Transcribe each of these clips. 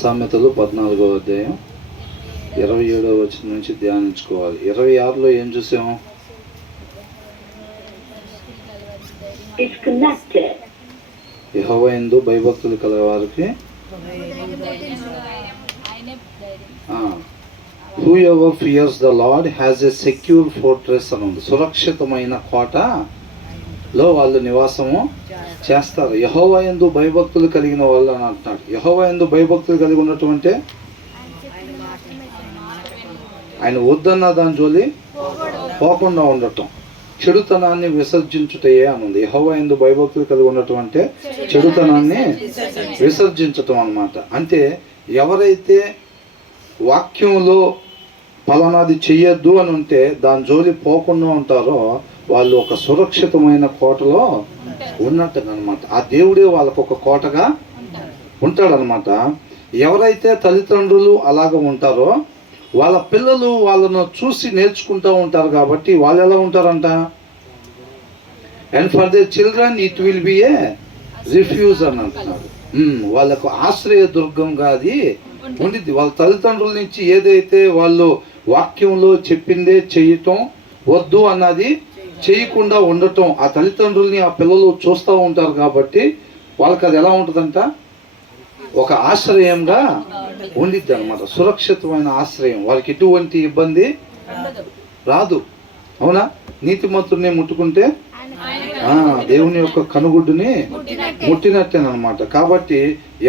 సామెతలు 14వ అధ్యాయం 27వ వచనం నుంచి ధ్యానించుకోవాలి. 26లో ఏం చూసాము? యెహోవా యందు భయభక్తులు కలవారికి whoever fears the Lord has a secure fortress అని ఉంది. సురక్షితమైన కోటలో వాళ్ళు నివాసము చేస్తారు. యెహోవా యందు భయభక్తులు కలిగిన వాళ్ళు అని అంటున్నాడు. యెహోవా యందు భయభక్తులు కలిగి ఉన్నటువంటి ఆయన వద్దన్న దాని జోలి పోకుండా ఉండటం, చెడుతనాన్ని విసర్జించుటయే అని ఉంది. యెహోవా యందు భయభక్తులు కలిగి ఉండటం అంటే చెడుతనాన్ని విసర్జించటం అన్నమాట. అంటే ఎవరైతే వాక్యంలో ఫలానాది చెయ్యొద్దు అని ఉంటే దాని జోలి పోకుండా ఉంటారో వాళ్ళు ఒక సురక్షితమైన కోటలో ఉన్నట్టునమాట. ఆ దేవుడే వాళ్ళకు ఒక కోటగా ఉంటాడనమాట. ఎవరైతే తల్లిదండ్రులు అలాగ ఉంటారో వాళ్ళ పిల్లలు వాళ్ళను చూసి నేర్చుకుంటూ ఉంటారు. కాబట్టి వాళ్ళు ఎలా ఉంటారంట? And for the children it will be A refuse అని అంటున్నారు. వాళ్ళకు ఆశ్రయ దుర్గంగా అది ఉండిద్ది. వాళ్ళ తల్లిదండ్రుల నుంచి ఏదైతే వాళ్ళు వాక్యంలో చెప్పిందే చేయటం, వద్దు అన్నది చేయకుండా ఉండటం, ఆ తల్లిదండ్రుల్ని ఆ పిల్లలు చూస్తూ ఉంటారు. కాబట్టి వాళ్ళకి అది ఎలా ఉంటుందంట? ఒక ఆశ్రయంగా ఉండిద్ది అనమాట. సురక్షితమైన ఆశ్రయం. వాళ్ళకి ఎటువంటి ఇబ్బంది రాదు. అవునా? నీతిమంతుడిని ముట్టుకుంటే దేవుని యొక్క కనుగుడ్డుని ముట్టినట్టేనమాట. కాబట్టి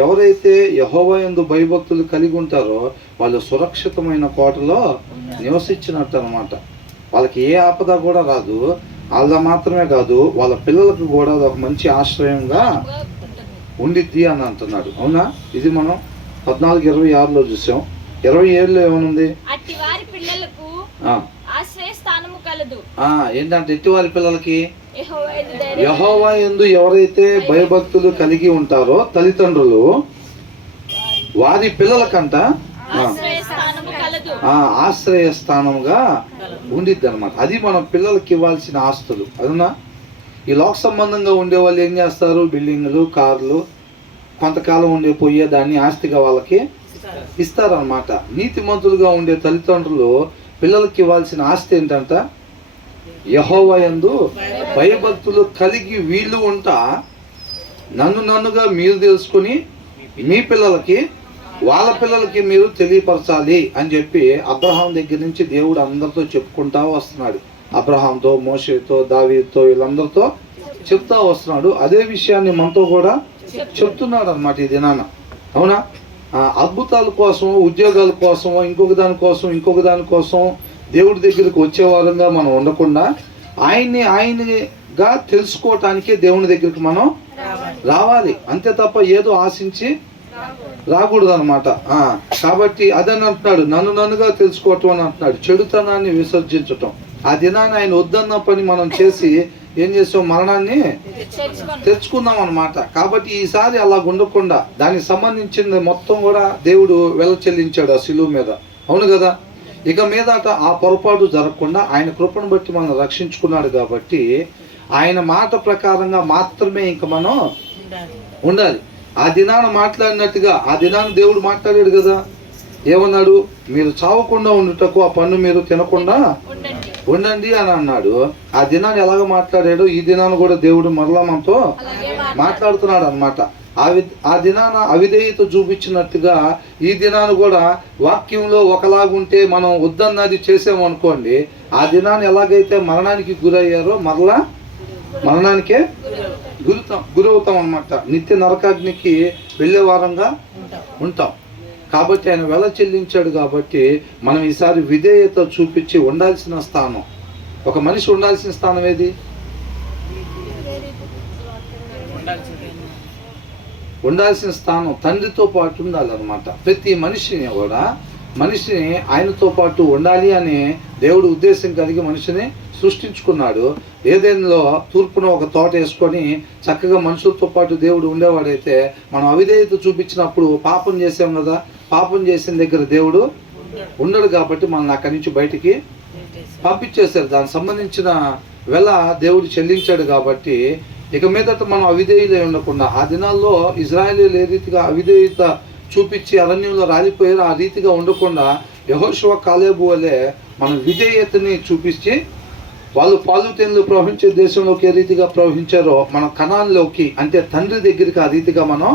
ఎవరైతే యెహోవా యందు భయభక్తులు కలిగి ఉంటారో వాళ్ళు సురక్షితమైన కోటలో నివసించినట్టు అనమాట. వాళ్ళకి ఏ ఆపద కూడా రాదు. వాళ్ళ మాత్రమే కాదు, వాళ్ళ పిల్లలకు కూడా ఒక మంచి ఆశ్రయంగా ఉండిద్ది అని అంటున్నాడు. అవునా? ఇది మనం 14:26లో చూసాం. 27లో ఏమనుంది? ఏంటంటే ఎట్టివారి పిల్లలకి యెహోవా యందు ఎవరైతే భయభక్తులు కలిగి ఉంటారో తల్లిదండ్రులు వారి పిల్లలకంట ఆశ్రయ స్థానంగా ఉండిద్ది అనమాట. అది మనం పిల్లలకి ఇవ్వాల్సిన ఆస్తులు. అవునా? ఈ లోక సంబంధంగా ఉండే వాళ్ళు ఏం చేస్తారు? బిల్డింగ్లు, కార్లు, కొంతకాలం ఉండే పోయేదాన్ని ఆస్తిగా వాళ్ళకి ఇస్తారనమాట. నీతిమంతులుగా ఉండే తల్లిదండ్రులు పిల్లలకి ఇవ్వాల్సిన ఆస్తి ఏంటంట? యెహోవా యందు భయభక్తులు కలిగి వీళ్ళు ఉంటా నన్నుగా మీరు తెలుసుకుని మీ పిల్లలకి వాళ్ళ పిల్లలకి మీరు తెలియపరచాలి అని చెప్పి అబ్రహాం దగ్గర నుంచి దేవుడు అందరితో చెప్పుకుంటా వస్తున్నాడు. అబ్రహాంతో, మోషేతో, దావీదుతో వీళ్ళందరితో చెప్తా వస్తున్నాడు. అదే విషయాన్ని మనతో కూడా చెప్తున్నాడు అనమాట ఈ దినాన. అవునా? అద్భుతాల కోసం, ఉద్యోగాల కోసం, ఇంకొక దానికోసం దేవుడి దగ్గరికి వచ్చే వారంగా మనం ఉండకుండా ఆయనగా తెలుసుకోవటానికే దేవుని దగ్గరికి మనం రావాలి. అంతే తప్ప ఏదో ఆశించి రాకూడదు అనమాట. కాబట్టి అదని అంటున్నాడు, నన్నుగా తెలుసుకోవటం అని అంటున్నాడు. చెడుతనాన్ని విసర్జించటం. ఆ దినాన్ని ఆయన వద్దన్న పని మనం చేసి ఏం చేసాం? మరణాన్ని తెచ్చుకున్నాం అనమాట. కాబట్టి ఈసారి అలా ఉండకుండా దానికి సంబంధించింది మొత్తం కూడా దేవుడు వెల చెల్లించాడు ఆ శిలువ మీద. అవును కదా? ఇక మీదట ఆ పొరపాటు జరగకుండా ఆయన కృపను బట్టి మనం రక్షించుకున్నాడు. కాబట్టి ఆయన మాట ప్రకారంగా మాత్రమే ఇంక మనం ఉండాలి. ఆ దినాన మాట్లాడినట్టుగా ఆ దినాన్ని దేవుడు మాట్లాడాడు కదా. ఏమన్నాడు? మీరు చావకుండా ఉండుటకు ఆ పన్ను మీరు తినకుండా ఉండండి అని అన్నాడు. ఆ దినాన్ని ఎలాగ మాట్లాడాడు ఈ దినాన్ని కూడా దేవుడు మరలా మనతో మాట్లాడుతున్నాడు అనమాట. ఆ దినాన అవిధేయత చూపించినట్టుగా ఈ దినాన్ని కూడా వాక్యంలో ఒకలాగుంటే మనం వద్దన్నది చేసామనుకోండి, ఆ దినాన్ని ఎలాగైతే మరణానికి గురయ్యారో మరలా మరణానికే గురవుతాం అనమాట. నిత్య నరకాగ్నికి వెళ్ళే వారంగా ఉంటాం. కాబట్టి ఆయన వెల చెల్లించాడు. కాబట్టి మనం ఈసారి విధేయత చూపించి ఉండాల్సిన స్థానం, ఒక మనిషి ఉండాల్సిన స్థానం ఏది? ఉండాల్సిన స్థానం తండ్రితో పాటు ఉండాలన్నమాట. ప్రతి మనిషిని ఆయనతో పాటు ఉండాలి అని దేవుడు ఉద్దేశం కలిగి మనిషిని సృష్టించుకున్నాడు. ఏదైనాలో తూర్పున ఒక తోట వేసుకొని చక్కగా మనుషులతో పాటు దేవుడు ఉండేవాడైతే మనం అవిధేయత చూపించినప్పుడు పాపం చేసాం కదా. పాపం చేసిన దగ్గర దేవుడు ఉండడు. కాబట్టి మనల్ని అక్కడి నుంచి బయటికి పంపించేశారు. దానికి సంబంధించిన వెల దేవుడు చెల్లించాడు. కాబట్టి ఇక మీదట మనం అవిధేయులై ఉండకుండా, ఆ దినాల్లో ఇజ్రాయేలీయులు ఏ రీతిగా అవిధేయత చూపించి అరణ్యంలో రాలిపోయారు. ఆ రీతిగా ఉండకుండా యెహోషువ కాలేబు వలె మనం విధేయతని చూపించి వాళ్ళు పాలు తేనెలు ప్రవహించే దేశంలోకి ఏ రీతిగా ప్రవహించారో మన కణాల్లోకి అంటే తండ్రి దగ్గరికి ఆ రీతిగా మనం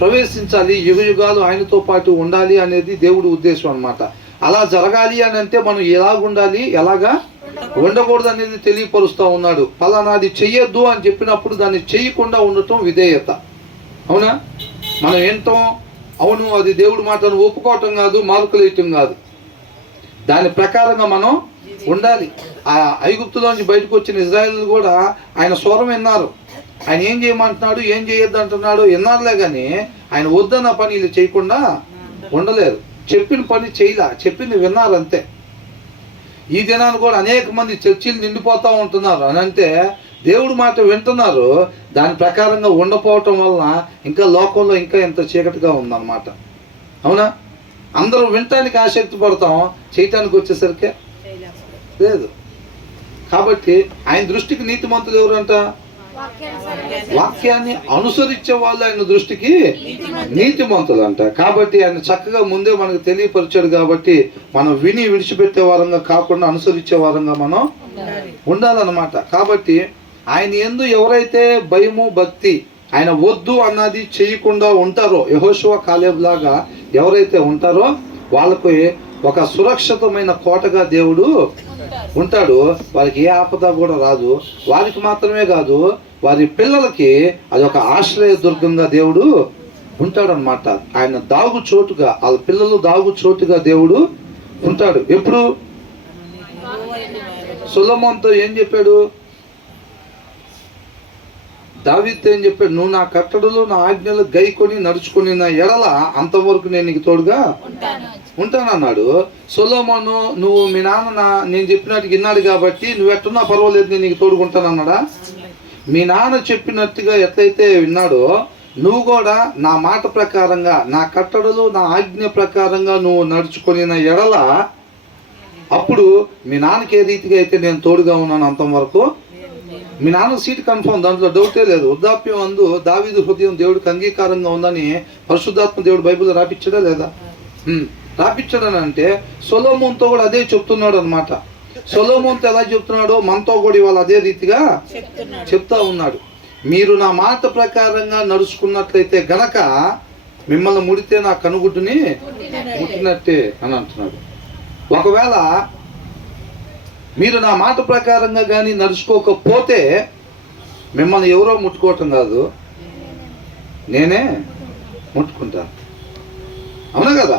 ప్రవేశించాలి. యుగాలు ఆయనతో పాటు ఉండాలి అనేది దేవుడి ఉద్దేశం అన్నమాట. అలా జరగాలి అని అంటే మనం ఎలాగుండాలి, ఎలాగా ఉండకూడదు అనేది తెలియపరుస్తూ ఉన్నాడు. ఫలానాది చెయ్యొద్దు అని చెప్పినప్పుడు దాన్ని చేయకుండా ఉండటం విధేయత. అవునా? మనం ఏంటో అవును అది దేవుడి మాటను ఒప్పుకోవటం కాదు, మార్కులేయటం కాదు, దాని ప్రకారంగా మనం ఉండాలి. ఆ ఐగుప్తులోంచి బయటకు వచ్చిన ఇజ్రాయేల్ కూడా ఆయన స్వరం విన్నారు. ఆయన ఏం చేయమంటున్నాడు, ఏం చేయొద్దు అంటున్నాడు విన్నారులే, కానీ ఆయన వద్దన్న పని వీళ్ళు చేయకుండా ఉండలేరు. చెప్పిన పని చేయలే, చెప్పింది విన్నారు అంతే. ఈ దినాన్ని కూడా అనేక మంది చర్చిలు నిండిపోతూ ఉంటున్నారు అని అంటే దేవుడి మాట వింటున్నారు, దాని ప్రకారంగా ఉండపోవటం వలన ఇంకా లోకంలో ఇంకా ఎంత చీకటిగా ఉందన్నమాట. అవునా? అందరూ వినటానికి ఆసక్తి పడతాం, చేయటానికి వచ్చేసరికి లేదు. కాబట్టి ఆయన దృష్టికి నీతిమంతులు ఎవరంట? వాక్యాన్ని అనుసరించే వాళ్ళు ఆయన దృష్టికి నీతిమంతులు అంట. కాబట్టి ఆయన చక్కగా ముందే మనకు తెలియపరిచాడు. కాబట్టి మనం విని విడిచిపెట్టే వారంగా కాకుండా అనుసరించే వారంగా మనం ఉండాలన్నమాట. కాబట్టి ఆయన యందు ఎవరైతే భయము భక్తి ఆయన వద్దు అన్నది చేయకుండా ఉంటారో, యెహోషువ కాలేబు లాగా ఎవరైతే ఉంటారో వాళ్ళకి ఒక సురక్షితమైన కోటగా దేవుడు ఉంటాడు. వారికి ఏ ఆపద కూడా రాదు. వారికి మాత్రమే కాదు, వారి పిల్లలకి అది ఒక ఆశ్రయ దుర్గంగా దేవుడు ఉంటాడనమాట. ఆయన దాగు చోటుగా, వాళ్ళ పిల్లలు దాగు చోటుగా దేవుడు ఉంటాడు. ఎప్పుడు సొలొమోనుతో ఏం చెప్పాడు? దావీదుతో ఏం చెప్పాడు? నువ్వు నా కట్టడలు నా ఆజ్ఞలు గైకొని నడుచుకొని నా ఎడల అంతవరకు నేను నీకు తోడుగా ఉంటానన్నాడు. సొలొమోను నువ్వు మీ నాన్న నేను చెప్పినట్టు విన్నాడు కాబట్టి నువ్వు ఎట్టున్నా పర్వాలేదు నేను నీకు తోడుకుంటానన్నాడా? మీ నాన్న చెప్పినట్టుగా ఎట్లయితే విన్నాడో నువ్వు కూడా నా మాట ప్రకారంగా నా కట్టడలు నా ఆజ్ఞ ప్రకారంగా నువ్వు నడుచుకొని నా ఎడల అప్పుడు మీ నాన్నకి ఏ రీతిగా అయితే నేను తోడుగా ఉన్నాను అంతవరకు మీ నాన్న సీట్ కన్ఫర్మ్, దాంట్లో డౌటే లేదు. వృద్ధాప్యం అందు దావీదు హృదయం దేవుడికి అంగీకారంగా ఉందని పరిశుద్ధాత్మ దేవుడు బైబిల్లో రాపిచ్చాడా లేదా? రాపిచ్చాడని అంటే సొలొమోనుతో కూడా అదే చెప్తున్నాడు అనమాట. సొలొమోనుతో ఎలా చెప్తున్నాడో మనతో కూడా ఇవాళ అదే రీతిగా చెప్తా ఉన్నాడు. మీరు నా మాట ప్రకారంగా నడుచుకున్నట్లయితే గనక మిమ్మల్ని ముడితే నా కనుగుడ్డుని ముట్టినట్టే అని అంటున్నాడు. ఒకవేళ మీరు నా మాట ప్రకారంగా కానీ నడుచుకోకపోతే మిమ్మల్ని ఎవరో ముట్టుకోవటం కాదు, నేనే ముట్టుకుంటాను. అవునా కదా?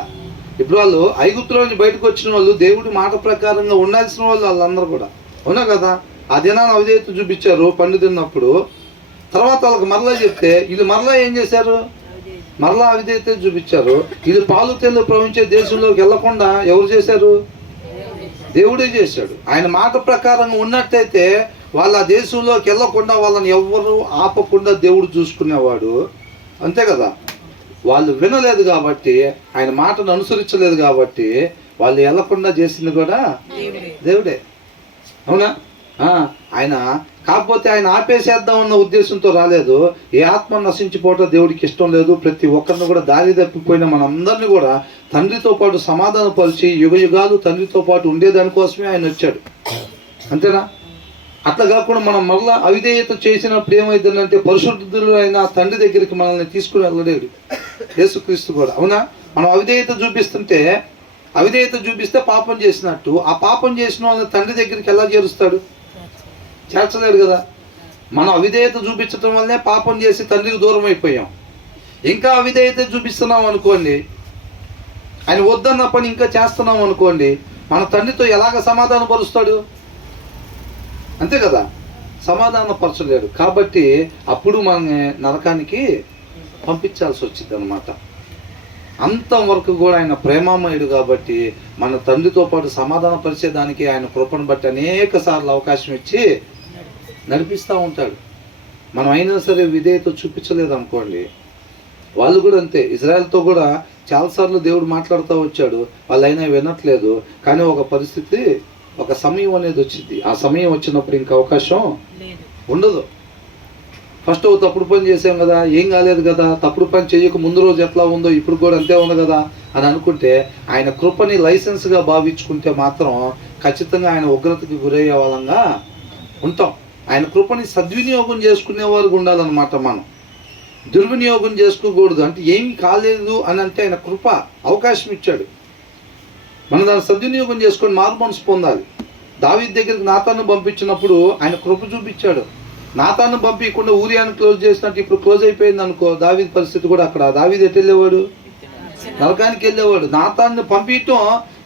ఇప్పుడు వాళ్ళు ఐగుప్తులోంచి బయటకు వచ్చిన వాళ్ళు దేవుడి మాట ప్రకారంగా ఉండాల్సిన వాళ్ళు వాళ్ళందరూ కూడా, అవునా కదా? ఆ దినాన్ని అవిధేయత చూపించారు పండు తిన్నప్పుడు. తర్వాత వాళ్ళకి మరలా చెప్తే వీళ్ళు మరలా ఏం చేశారు? మరలా అవిధేయత చూపించారు. వీళ్ళు పాలు తేనెలు ప్రవహించే దేశంలోకి వెళ్లకుండా ఎవరు చేశారు? దేవుడే చేశాడు. ఆయన మాట ప్రకారంగా ఉన్నట్టయితే వాళ్ళ దేశంలోకి వెళ్ళకుండా వాళ్ళని ఎవ్వరు ఆపకుండా దేవుడు చూసుకునేవాడు. అంతే కదా? వాళ్ళు వినలేదు కాబట్టి, ఆయన మాటను అనుసరించలేదు కాబట్టి వాళ్ళు వెళ్లకుండా చేసింది కూడా దేవుడే. అవునా? ఆయన కాకపోతే ఆయన ఆపేసేద్దాం అన్న ఉద్దేశంతో రాలేదు. ఏ ఆత్మ నశించిపోవటం దేవుడికి ఇష్టం లేదు. ప్రతి ఒక్కరిని కూడా దారి తప్పిపోయిన మనందరినీ కూడా తండ్రితో పాటు సమాధానపరిచి యుగాలు తండ్రితో పాటు ఉండేదానికోసమే ఆయన వచ్చాడు. అంతేనా? అట్లా కాకుండా మనం మరలా అవిధేయత చేసినప్పుడు ఏమైందంటే పరిశుద్ధులు అయిన తండ్రి దగ్గరికి మనల్ని తీసుకుని వెళ్ళలేడు యేసుక్రీస్తు కూడా. అవునా? మనం అవిధేయత చూపిస్తే పాపం చేసినట్టు, ఆ పాపం చేసిన వాళ్ళని తండ్రి దగ్గరికి ఎలా చేరుస్తాడు? చేర్చలేడు కదా. మనం అవిధేయత చూపించడం వల్లే పాపం చేసి తండ్రికి దూరం అయిపోయాం. ఇంకా అవిధేయత చూపిస్తున్నాం అనుకోండి, ఆయన వద్దన్న పని ఇంకా చేస్తున్నాం అనుకోండి, మన తండ్రితో ఎలాగ సమాధాన పరుస్తాడు? అంతే కదా? సమాధానపరచలేడు. కాబట్టి అప్పుడు మనని నరకానికి పంపించాల్సి వచ్చింది అనమాట. అంతవరకు కూడా ఆయన ప్రేమామయుడు కాబట్టి మన తండ్రితో పాటు సమాధాన పరిచేదానికి ఆయన కృపను బట్టి అనేక సార్లు అవకాశం ఇచ్చి నడిపిస్తూ ఉంటాడు. మనం అయినా సరే విధేయత చూపించలేదు అనుకోండి, వాళ్ళు కూడా అంతే. ఇజ్రాయెల్తో కూడా చాలాసార్లు దేవుడు మాట్లాడుతూ వచ్చాడు, వాళ్ళు అయినా వినట్లేదు. కానీ ఒక పరిస్థితి, ఒక సమయం అనేది వచ్చింది. ఆ సమయం వచ్చినప్పుడు ఇంకా అవకాశం ఉండదు. ఫస్ట్ తప్పుడు పని చేసాం కదా, ఏం కాలేదు కదా, తప్పుడు పని చేయక ముందు రోజు ఎట్లా ఉందో ఇప్పుడు కూడా అంతే ఉంది కదా అని అనుకుంటే, ఆయన కృపని లైసెన్స్గా భావించుకుంటే మాత్రం ఖచ్చితంగా ఆయన ఉగ్రతకి గురయ్యే వాళ్ళంగా ఉంటాం. ఆయన కృపని సద్వినియోగం చేసుకునే వారికి ఉండాలన్నమాట. మనం దుర్వినియోగం చేసుకోకూడదు. అంటే ఏమి కాలేదు అని అంటే ఆయన కృప అవకాశం ఇచ్చాడు, మనం దాన్ని సద్వినియోగం చేసుకొని మారు మనసు పొందాలి. దావీదు దగ్గరికి నాతాను పంపించినప్పుడు ఆయన కృప చూపించాడు. నాతాను పంపించకుండా ఊరియాను క్లోజ్ చేసినట్టు ఇప్పుడు క్లోజ్ అయిపోయింది అనుకో, దావీదు పరిస్థితి కూడా అక్కడ. దావీదు ఎటు వెళ్ళేవాడు? నరకానికి వెళ్ళేవాడు. నాతాన్ని పంపించటం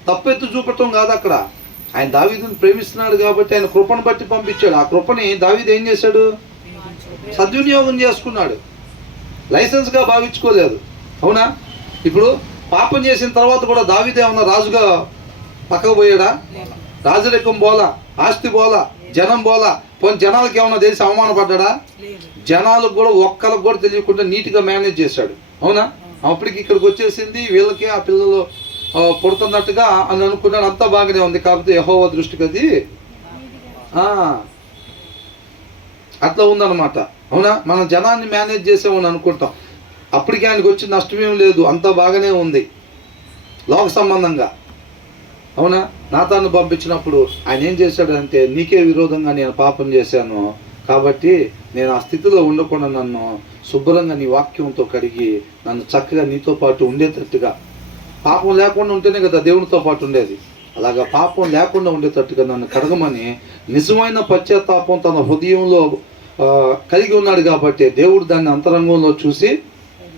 తప్పెత్తు చూపటం కాదు అక్కడ. ఆయన దావీదుని ప్రేమిస్తున్నాడు కాబట్టి ఆయన కృపను బట్టి పంపించాడు. ఆ కృపని దావీదు ఏం చేశాడు? సద్వినియోగం చేసుకున్నాడు, లైసెన్స్గా భావించుకోలేదు. అవునా? ఇప్పుడు పాపం చేసిన తర్వాత కూడా దావీదు ఏమన్నా రాజుగా పక్కకు పోయాడా? రాజరికం బోలా, ఆస్తి బోలా, జనం బోలా. పోనీ జనాలకి ఏమన్నా తెలిసి అవమానపడ్డా? జనాలకు కూడా ఒక్కరికి కూడా తెలియకుండా నీట్గా మేనేజ్ చేశాడు. అవునా? అప్పటికి ఇక్కడికి వచ్చేసింది, వీళ్ళకి ఆ పిల్లలు పుడుతున్నట్టుగా అని అనుకున్నాడు. అంతా బాగానే ఉంది, కాకపోతే యెహోవా దృష్టికి అది అట్లా ఉందన్నమాట. అవునా? మనం జనాన్ని మేనేజ్ చేసామని అనుకుంటాం. అప్పటికి ఆయనకు వచ్చి నష్టమేం లేదు, అంతా బాగానే ఉంది లోక సంబంధంగా. అవునా? నాతాను పంపించినప్పుడు ఆయన ఏం చేశాడంటే, నీకే విరోధంగా నేను పాపం చేశాను కాబట్టి నేను ఆ స్థితిలో ఉండకుండా నన్ను శుభ్రంగా నీ వాక్యంతో కడిగి నన్ను చక్కగా నీతో పాటు ఉండేటట్టుగా, పాపం లేకుండా ఉంటేనే కదా దేవునితో పాటు ఉండేది, అలాగా పాపం లేకుండా ఉండేటట్టుగా నన్ను కడగమని నిజమైన పశ్చాత్తాపం తన హృదయంలో కలిగి ఉన్నాడు కాబట్టి దేవుడు దాన్ని అంతరంగంలో చూసి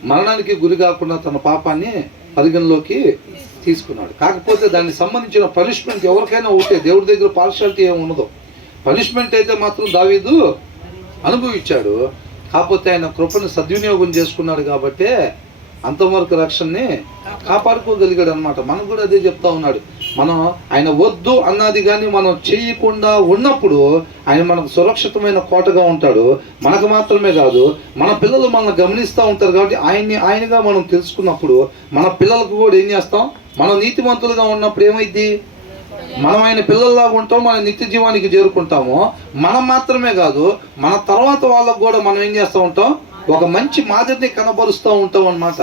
మరణానికి గురి కాకుండా తన పాపాన్ని పరిగణలోకి తీసుకున్నాడు. కాకపోతే దానికి సంబంధించిన పనిష్మెంట్ ఎవరికైనా ఒకటే, దేవుడి దగ్గర పార్షాలిటీ ఏమి ఉండదు. పనిష్మెంట్ అయితే మాత్రం దావీదు అనుభవించాడు. కాకపోతే ఆయన కృపను సద్వినియోగం చేసుకున్నాడు కాబట్టి అంతవరకు రక్షణని కాపాడుకోగలిగాడు అనమాట. మనకు కూడా అదే చెప్తా ఉన్నాడు. మనం ఆయన వద్దు అన్నది కానీ మనం చేయకుండా ఉన్నప్పుడు ఆయన మనకు సురక్షితమైన కోటగా ఉంటాడు. మనకు మాత్రమే కాదు, మన పిల్లలు మనల్ని గమనిస్తూ ఉంటారు కాబట్టి ఆయనగా మనం తెలుసుకున్నప్పుడు మన పిల్లలకు కూడా ఏం చేస్తాం? మనం నీతిమంతులుగా ఉన్నప్పుడు ఏమైంది? మనం ఆయన పిల్లల్లాగా ఉంటాం, మన నిత్య జీవానికి చేరుకుంటాము. మనం మాత్రమే కాదు, మన తర్వాత వాళ్ళకు కూడా మనం ఏం చేస్తూ ఉంటాం? ఒక మంచి మాదిరిని కనబరుస్తూ ఉంటాం అన్నమాట.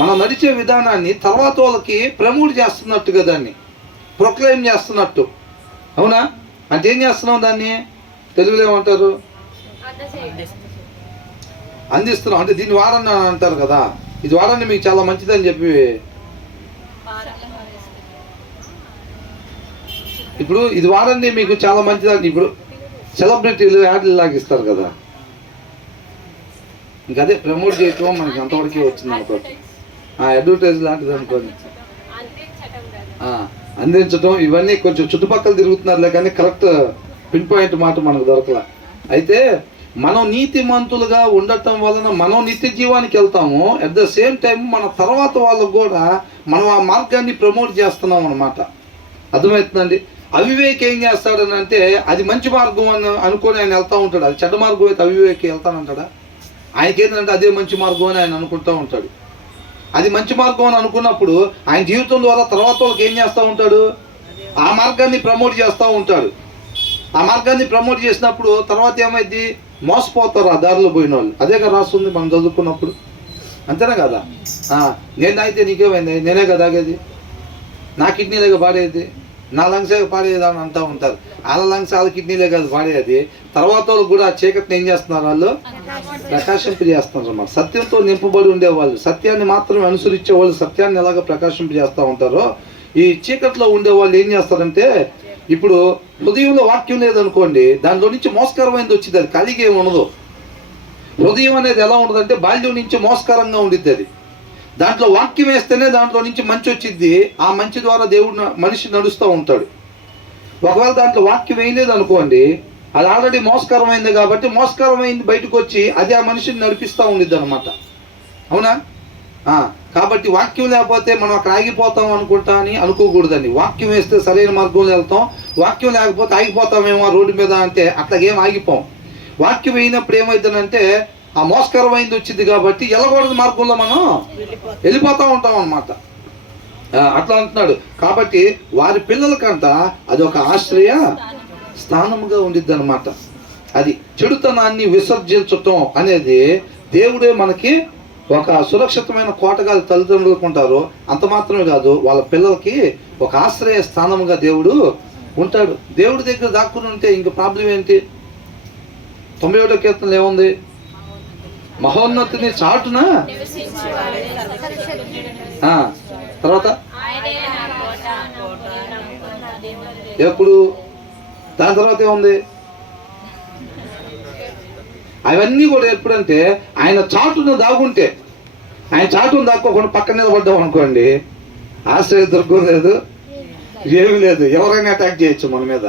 మనం నడిచే విధానాన్ని తర్వాత వాళ్ళకి ప్రమోట్ చేస్తున్నట్టుగా, దాన్ని ప్రొక్లైమ్ చేస్తున్నట్టు. అవునా? అంటే ఏం చేస్తున్నాం? దాన్ని తెలుగులో ఏమంటారు? అందిస్తున్నాం. అంటే దీన్ని వాడండి అని అంటారు కదా, ఇది వాడండి మీకు చాలా మంచిదని చెప్పి. ఇప్పుడు ఇది వాడండి మీకు చాలా మంచిదని ఇప్పుడు సెలబ్రిటీలు యాడ్లు లాగిస్తారు కదా, ఇంకా అదే ప్రమోట్ చేయటం మనకి అంతవరకే వచ్చింది అనుకోండి, అడ్వర్టైజ్ లాంటిది అనుకోండి, అందించడం. ఇవన్నీ కొంచెం చుట్టుపక్కల తిరుగుతున్నారులే కానీ కరెక్ట్ పిన్ పాయింట్ మాట మనకు దొరకలా. అయితే మనం నీతిమంతులుగా ఉండటం వలన మనం నిత్య జీవానికి వెళ్తాము. అట్ ద సేమ్ టైం మన తర్వాత వాళ్ళకు కూడా మనం ఆ మార్గాన్ని ప్రమోట్ చేస్తున్నాం అన్నమాట. అర్థమవుతుందండి? అవివేక్ ఏం చేస్తాడని అంటే, అది మంచి మార్గం అని అనుకొని ఆయన వెళ్తూ ఉంటాడు. అది చెడ్డ మార్గం అయితే అవివేక్ వెళ్తానంటాడా? ఆయనకి ఏంటంటే అదే మంచి మార్గం అని ఆయన అనుకుంటూ ఉంటాడు. అది మంచి మార్గం అని అనుకున్నప్పుడు ఆయన జీవితం ద్వారా తర్వాత వాళ్ళకి ఏం చేస్తూ ఉంటాడు? ఆ మార్గాన్ని ప్రమోట్ చేస్తూ ఉంటాడు. ఆ మార్గాన్ని ప్రమోట్ చేసినప్పుడు తర్వాత ఏమైంది? మోసపోతారు ఆ దారిలో పోయిన వాళ్ళు. అదే కదా రాస్తుంది మనం చదువుకున్నప్పుడు, అంతేనా కదా? నేను తాగితే నీకేమైంది? నేనే కదా తాగేది, నా కిడ్నీలేగా పాడేది, నా లంగ్సే పాడేది అని అంటూ ఉంటారు. వాళ్ళ లంగ్స్ వాళ్ళ కిడ్నీలే కాదు పాడేది. తర్వాత వాళ్ళు కూడా చీకటిని ఏం చేస్తున్నారు? వాళ్ళు ప్రకాశింపజేస్తున్నారు అన్నమాట. సత్యంతో నింపబడి ఉండేవాళ్ళు, సత్యాన్ని మాత్రమే అనుసరించే వాళ్ళు సత్యాన్ని ఎలాగ ప్రకాశింపజేస్తూ ఉంటారో, ఈ చీకట్లో ఉండేవాళ్ళు ఏం చేస్తారంటే, ఇప్పుడు హృదయంలో వాక్యం లేదనుకోండి, దానిలో నుంచి మోసకరమైనది వచ్చింది. అది కలిగి ఏమి ఉండదు. హృదయం అనేది ఎలా ఉండదంటే బాల్యం నుంచి మోసకరంగా ఉండిద్ది. అది దాంట్లో వాక్యం వేస్తేనే దాంట్లో నుంచి మంచి వచ్చింది. ఆ మంచి ద్వారా దేవుడు మనిషి నడుస్తూ ఉంటాడు. ఒకవేళ దాంట్లో వాక్యం వేయలేదు అనుకోండి, అది ఆల్రెడీ మోసకరమైంది కాబట్టి మోసకరమైంది బయటకు వచ్చి అది ఆ మనిషిని నడిపిస్తూ ఉండిద్ది అనమాట. అవునా? కాబట్టి వాక్యం లేకపోతే మనం అక్కడ ఆగిపోతాం అనుకుంటా అని అనుకోకూడదండి. వాక్యం వేస్తే సరైన మార్గంలో వెళ్తాం, వాక్యం లేకపోతే ఆగిపోతామేమో రోడ్డు మీద అంటే అట్లాగేం ఆగిపోం. వాక్యం వేయినప్పుడు ఏమవుతుందంటే ఆ మోసకరమైంది వచ్చింది కాబట్టి వెళ్ళకూడదు మార్గంలో మనం వెళ్ళిపోతూ ఉంటాం అన్నమాట. అట్లా అంటున్నాడు. కాబట్టి వారి పిల్లలకంట అది ఒక ఆశ్రయ స్థానముగా ఉండిద్ది అనమాట. అది చెడుతనాన్ని విసర్జించటం అనేది దేవుడే మనకి ఒక సురక్షితమైన కోటగా తల్లిదండ్రులకు ఉంటారు. అంత మాత్రమే కాదు, వాళ్ళ పిల్లలకి ఒక ఆశ్రయ స్థానముగా దేవుడు ఉంటాడు. దేవుడి దగ్గర దాక్కుని ఉంటే ఇంక ప్రాబ్లం ఏంటి? 91వ కీర్తనలో ఏముంది? మహోన్నతిని చాటున తర్వాత ఎప్పుడు దాని తర్వాత ఏముంది? అవన్నీ కూడా ఎప్పుడంటే ఆయన చాటును దాగుంటే, ఆయన చాటును దాక్కోకుండా పక్కన నిలబడ్డాం అనుకోండి, ఆశ్రయ దుర్గం లేదు, ఏమీ లేదు, ఎవరైనా అటాక్ చేయొచ్చు మన మీద.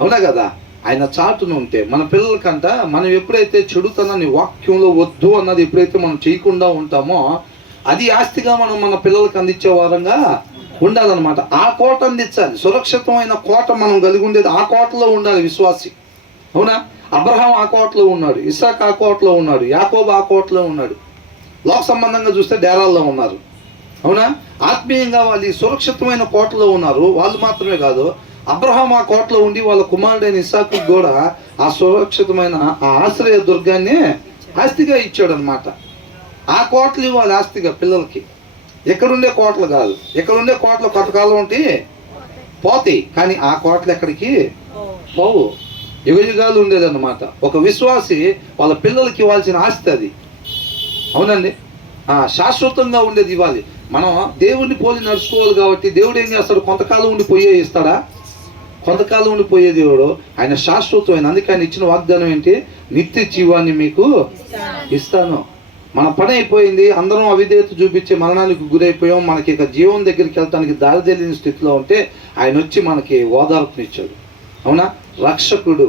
అవునా కదా? ఆయన చాటును ఉంటే మన పిల్లలకంట మనం ఎప్పుడైతే చెడుతనాన్ని వాక్యంలో వద్దు అన్నది ఎప్పుడైతే మనం చేయకుండా ఉంటామో అది ఆస్తిగా మనం మన పిల్లలకు అందించే వారంగా ఉండాలన్నమాట. ఆ కోట అందించాలి. సురక్షితమైన కోట మనం కలిగి ఉండేది ఆ కోటలో ఉండాలి విశ్వాసి. అవునా? అబ్రహాం ఆ కోటలో ఉన్నాడు, ఇస్సాక్ ఆ కోటలో ఉన్నాడు, యాకోబు ఆ కోటలో ఉన్నాడు. లోక సంబంధంగా చూస్తే డేరాల్లో ఉన్నారు. అవునా? ఆత్మీయంగా వాళ్ళు ఈ సురక్షితమైన కోటలో ఉన్నారు. వాళ్ళు మాత్రమే కాదు, అబ్రహాం ఆ కోటలో ఉండి వాళ్ళ కుమారుడైన ఇస్సాకు కూడా ఆ సురక్షితమైన ఆ ఆశ్రయ దుర్గాన్ని ఆస్తిగా ఇచ్చాడు అనమాట. ఆ కోటలు ఇవ్వాలి ఆస్తిగా పిల్లలకి. ఎక్కడుండే కోటలు కాదు. ఎక్కడుండే కోటలు కొంతకాలం ఉంటే పోతాయి, కానీ ఆ కోటలు ఎక్కడికి పోవు. యుగయుగాలు ఉండేదన్నమాట. ఒక విశ్వాసి వాళ్ళ పిల్లలకి ఇవ్వాల్సిన ఆస్తి అది. అవునండి, శాశ్వతంగా ఉండేది ఇవ్వాలి. మనం దేవుడిని పోలి నడుచుకోవాలి కాబట్టి దేవుడు ఏం చేస్తాడు? కొంతకాలం ఉండి పోయే ఇస్తాడా? కొంతకాలం ఉండి పోయే దేవుడు ఆయన శాశ్వతమైన. అందుకే ఆయన ఇచ్చిన వాగ్దానం ఏంటి? నిత్య జీవాన్ని మీకు ఇస్తాను. మన పని అయిపోయింది, అందరం అవిధేయత చూపించి మరణానికి గురైపోయాం, మనకి ఇక జీవం దగ్గరికి వెళ్ళటానికి దారి తెలియని స్థితిలో ఉంటే ఆయన వచ్చి మనకి ఓదార్పునిచ్చాడు. అవునా? రక్షకుడు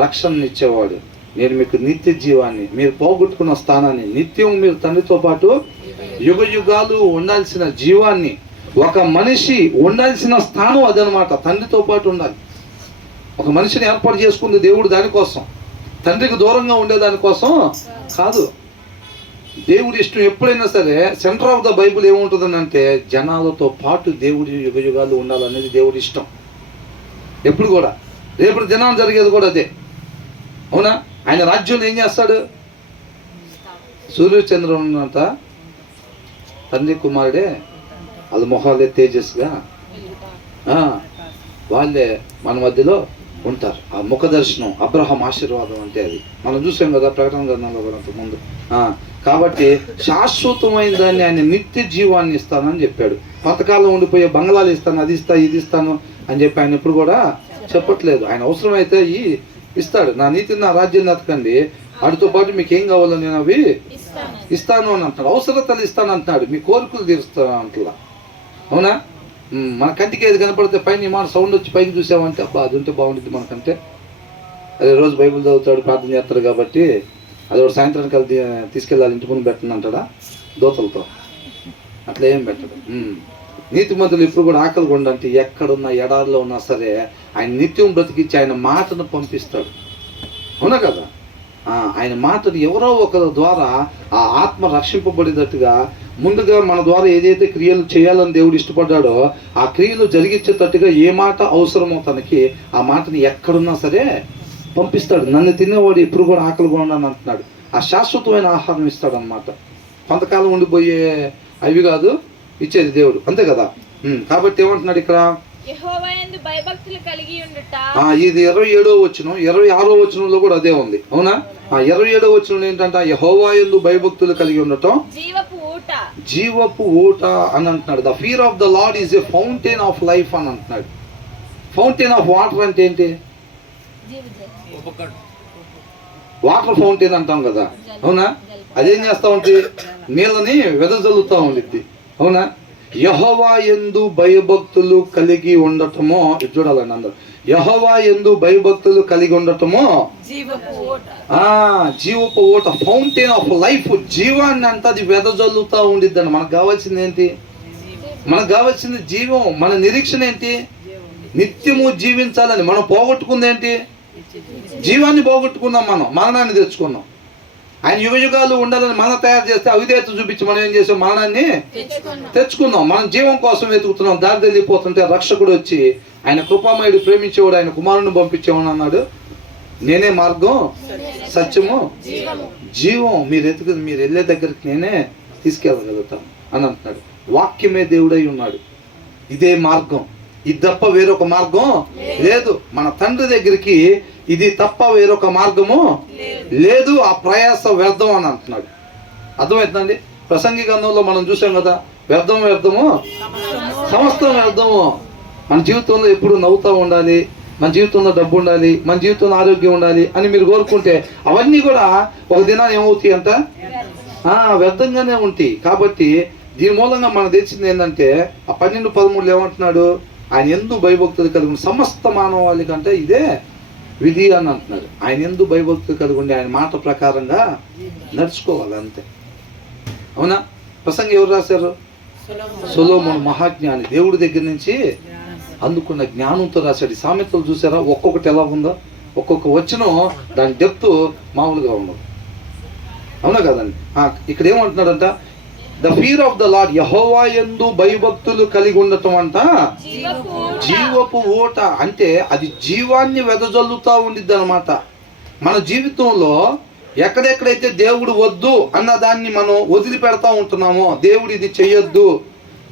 రక్షణనిచ్చేవాడు. నేను మీకు నిత్య జీవాన్ని, మీరు పోగొట్టుకున్న స్థానాన్ని, నిత్యం మీరు తండ్రితో పాటు యుగ యుగాలు ఉండాల్సిన జీవాన్ని, ఒక మనిషి ఉండాల్సిన స్థానం అదనమాట. తండ్రితో పాటు ఉండాలి. ఒక మనిషిని ఏర్పాటు చేసుకుంది దేవుడు దానికోసం, తండ్రికి దూరంగా ఉండేదానికోసం కాదు. దేవుడి ఇష్టం ఎప్పుడైనా సరే సెంటర్ ఆఫ్ ద బైబుల్ ఏముంటుందని అంటే జనాలతో పాటు దేవుడి యుగ యుగాలు ఉండాలనేది దేవుడి ఇష్టం ఎప్పుడు కూడా. రేపు దినాలు జరిగేది కూడా అదే. అవునా? ఆయన రాజ్యంలో ఏం చేస్తాడు? సూర్యచంద్రునంత తండ్రి కుమారుడే, వాళ్ళ మొహాలే తేజస్గా వాళ్ళే మన మధ్యలో ఉంటారు. ఆ ముఖ దర్శనం అబ్రహాం ఆశీర్వాదం అంటే అది మనం చూసాం కదా ప్రకటన గ్రంథంలో కూడా అంతకుముందు. కాబట్టి శాశ్వతమైన దాన్ని ఆయన నిత్య జీవాన్ని ఇస్తానని చెప్పాడు. కొంతకాలం ఉండిపోయే బంగ్లాలు ఇస్తాను, అది ఇస్తా, ఇది ఇస్తాను అని చెప్పి ఆయన ఎప్పుడు కూడా చెప్పట్లేదు. ఆయన అవసరమైతే ఇస్తాడు. నా నీతిని నా రాజ్యాన్ని ఎతకండి, వాటితో పాటు మీకు ఏం కావాలో నేను అవి ఇస్తాను అని అంటాడు. అవసరతలు ఇస్తాను అంటున్నాడు, మీ కోరికలు తీరుస్తాను అంటలా. అవునా? మన కంటికి ఏది కనపడితే పైన మన సౌండ్ వచ్చి పైకి చూసామంటే అబ్బా అది ఉంటే బాగుంటుంది మనకంటే. అదే రోజు బైబిల్ చదువుతాడు, ప్రార్థన చేస్తాడు కాబట్టి అది ఒక సాయంత్రానికి వెళ్ళి తీసుకెళ్ళాలి, ఇంటి ముందు పెట్టండి అంటాడా దోతలతో? అట్లా ఏం పెట్టడు. నీతిమంతులు ఇప్పుడు కూడా ఆకలి కొండంటే ఎక్కడున్నా ఎడారిలో ఉన్నా సరే ఆయన నిత్యం బ్రతికిచ్చి ఆయన మాటను పంపిస్తాడు. అవునా కదా? ఆయన మాటను ఎవరో ఒకరి ద్వారా ఆ ఆత్మ రక్షింపబడేటట్టుగా ముందుగా మన ద్వారా ఏదైతే క్రియలు చేయాలని దేవుడు ఇష్టపడ్డాడో ఆ క్రియలు జరిగించేటట్టుగా ఏ మాట అవసరమో తనకి ఆ మాటని ఎక్కడున్నా సరే పంపిస్తాడు. నన్ను తినేవాడు ఎప్పుడు కూడా ఆకలి కొండని అంటున్నాడు. ఆ శాశ్వతమైన ఆహారం ఇస్తాడు అనమాట. కొంతకాలం ఉండిపోయే అవి కాదు ఇచ్చేది దేవుడు, అంతే కదా? కాబట్టి ఏమంటున్నాడు ఇక్కడ? ఇది 27వ వచనం, 26వ వచనంలో కూడా అదే ఉంది. అవునా? 27వ వచనం ఏంటంటే యెహోవాయందు భయభక్తులు కలిగి ఉండటం జీవపు ఊట అని అంటున్నాడు. The fear of the lord is a fountain of life అని అంటున్నాడు. ఫౌంటైన్ ఆఫ్ వాటర్ అంటే ఏంటి? వాటర్ ఫౌంటైన్ అంటాం కదా. అవునా? అదేం చేస్తా ఉంటే నీళ్ళని వెదజల్లుతూ ఉండిద్ది. అవునా? యెహోవా యందు భయభక్తులు కలిగి ఉండటమో, చూడాలండి అందరూ, యెహోవా యందు భయభక్తులు కలిగి ఉండటమో జీవపు ఓట, ఫౌంటైన్ ఆఫ్ లైఫ్. జీవాన్ని అంతా అది వెదజల్లుతూ ఉండిద్దండి. మనకు కావాల్సింది ఏంటి? మనకు కావాల్సింది జీవం. మన నిరీక్షణ ఏంటి? నిత్యము జీవించాలని. మనం పోగొట్టుకుంది ఏంటి? జీవాన్ని పోగొట్టుకున్నాం, మనం మరణాన్ని తెచ్చుకున్నాం. ఆయన యుగ యుగాలు ఉండాలని మనం తయారు చేస్తే అవిధేయత చూపించి మనం ఏం చేసాం? మరణాన్ని తెచ్చుకున్నాం. మనం జీవం కోసం వెతుకుతున్నాం, దారి తెలియపోతుంటే రక్షకుడు వచ్చి ఆయన కృపామయుడు ప్రేమించేవాడు ఆయన కుమారుని పంపించేవాడు అన్నాడు. నేనే మార్గం, సత్యము, జీవం. మీరు వెళ్ళే దగ్గరికి నేనే తీసుకెళ్ళగలుగుతాను అని అంటున్నాడు. వాక్యమే దేవుడై ఉన్నాడు. ఇదే మార్గం, ఇది తప్ప వేరొక మార్గం లేదు. మన తండ్రి దగ్గరికి ఇది తప్ప వేరొక మార్గము లేదు. ఆ ప్రయాస వ్యర్థం అని అంటున్నాడు. అర్థమవుతుందండి? ప్రసంగి గ్రంథంలో మనం చూసాం కదా, వ్యర్థము సమస్తం వ్యర్థము. మన జీవితంలో ఎప్పుడు నవ్వుతూ ఉండాలి, మన జీవితంలో డబ్బు ఉండాలి, మన జీవితంలో ఆరోగ్యం ఉండాలి అని మీరు కోరుకుంటే అవన్నీ కూడా ఒక దినాన్ని ఏమవుతాయి అంట, వ్యర్థంగానే ఉంటాయి. కాబట్టి దీని మూలంగా మనకు తెలిసింది ఏంటంటే ఆ 12:13 ఏమంటున్నాడు, ఆయన యందు భయభక్తులు కలిగి సమస్త మానవాళి కంటే ఇదే విధి అని అంటున్నాడు. ఆయన యందు భయభక్తులు కలిగి ఉండి ఆయన మాట ప్రకారంగా నడుచుకోవాలి, అంతే. అవునా? ప్రసంగి ఎవరు రాశారు? సొలొమోను మహాజ్ఞాని. దేవుడి దగ్గర నుంచి అందుకున్న జ్ఞానంతో రాశాడు. సామెతలు చూసారా, ఒక్కొక్కటి ఎలా ఉందో, ఒక్కొక్క వచనం దాని డెప్త్ మామూలుగా ఉండదు. అవునా కదండి? ఇక్కడ ఏమంటున్నాడంట, the fear of the lord, యెహోవా యందు భయభక్తులు కలిగి ఉండటం అంట జీవపు ఓట. అంటే అది జీవాన్ని వెదజల్లుతా ఉండిద్ది అనమాట. మన జీవితంలో ఎక్కడెక్కడైతే దేవుడు వద్దు అన్న దాన్ని మనం వదిలిపెడతా ఉంటున్నామో, దేవుడు ఇది చెయ్యొద్దు,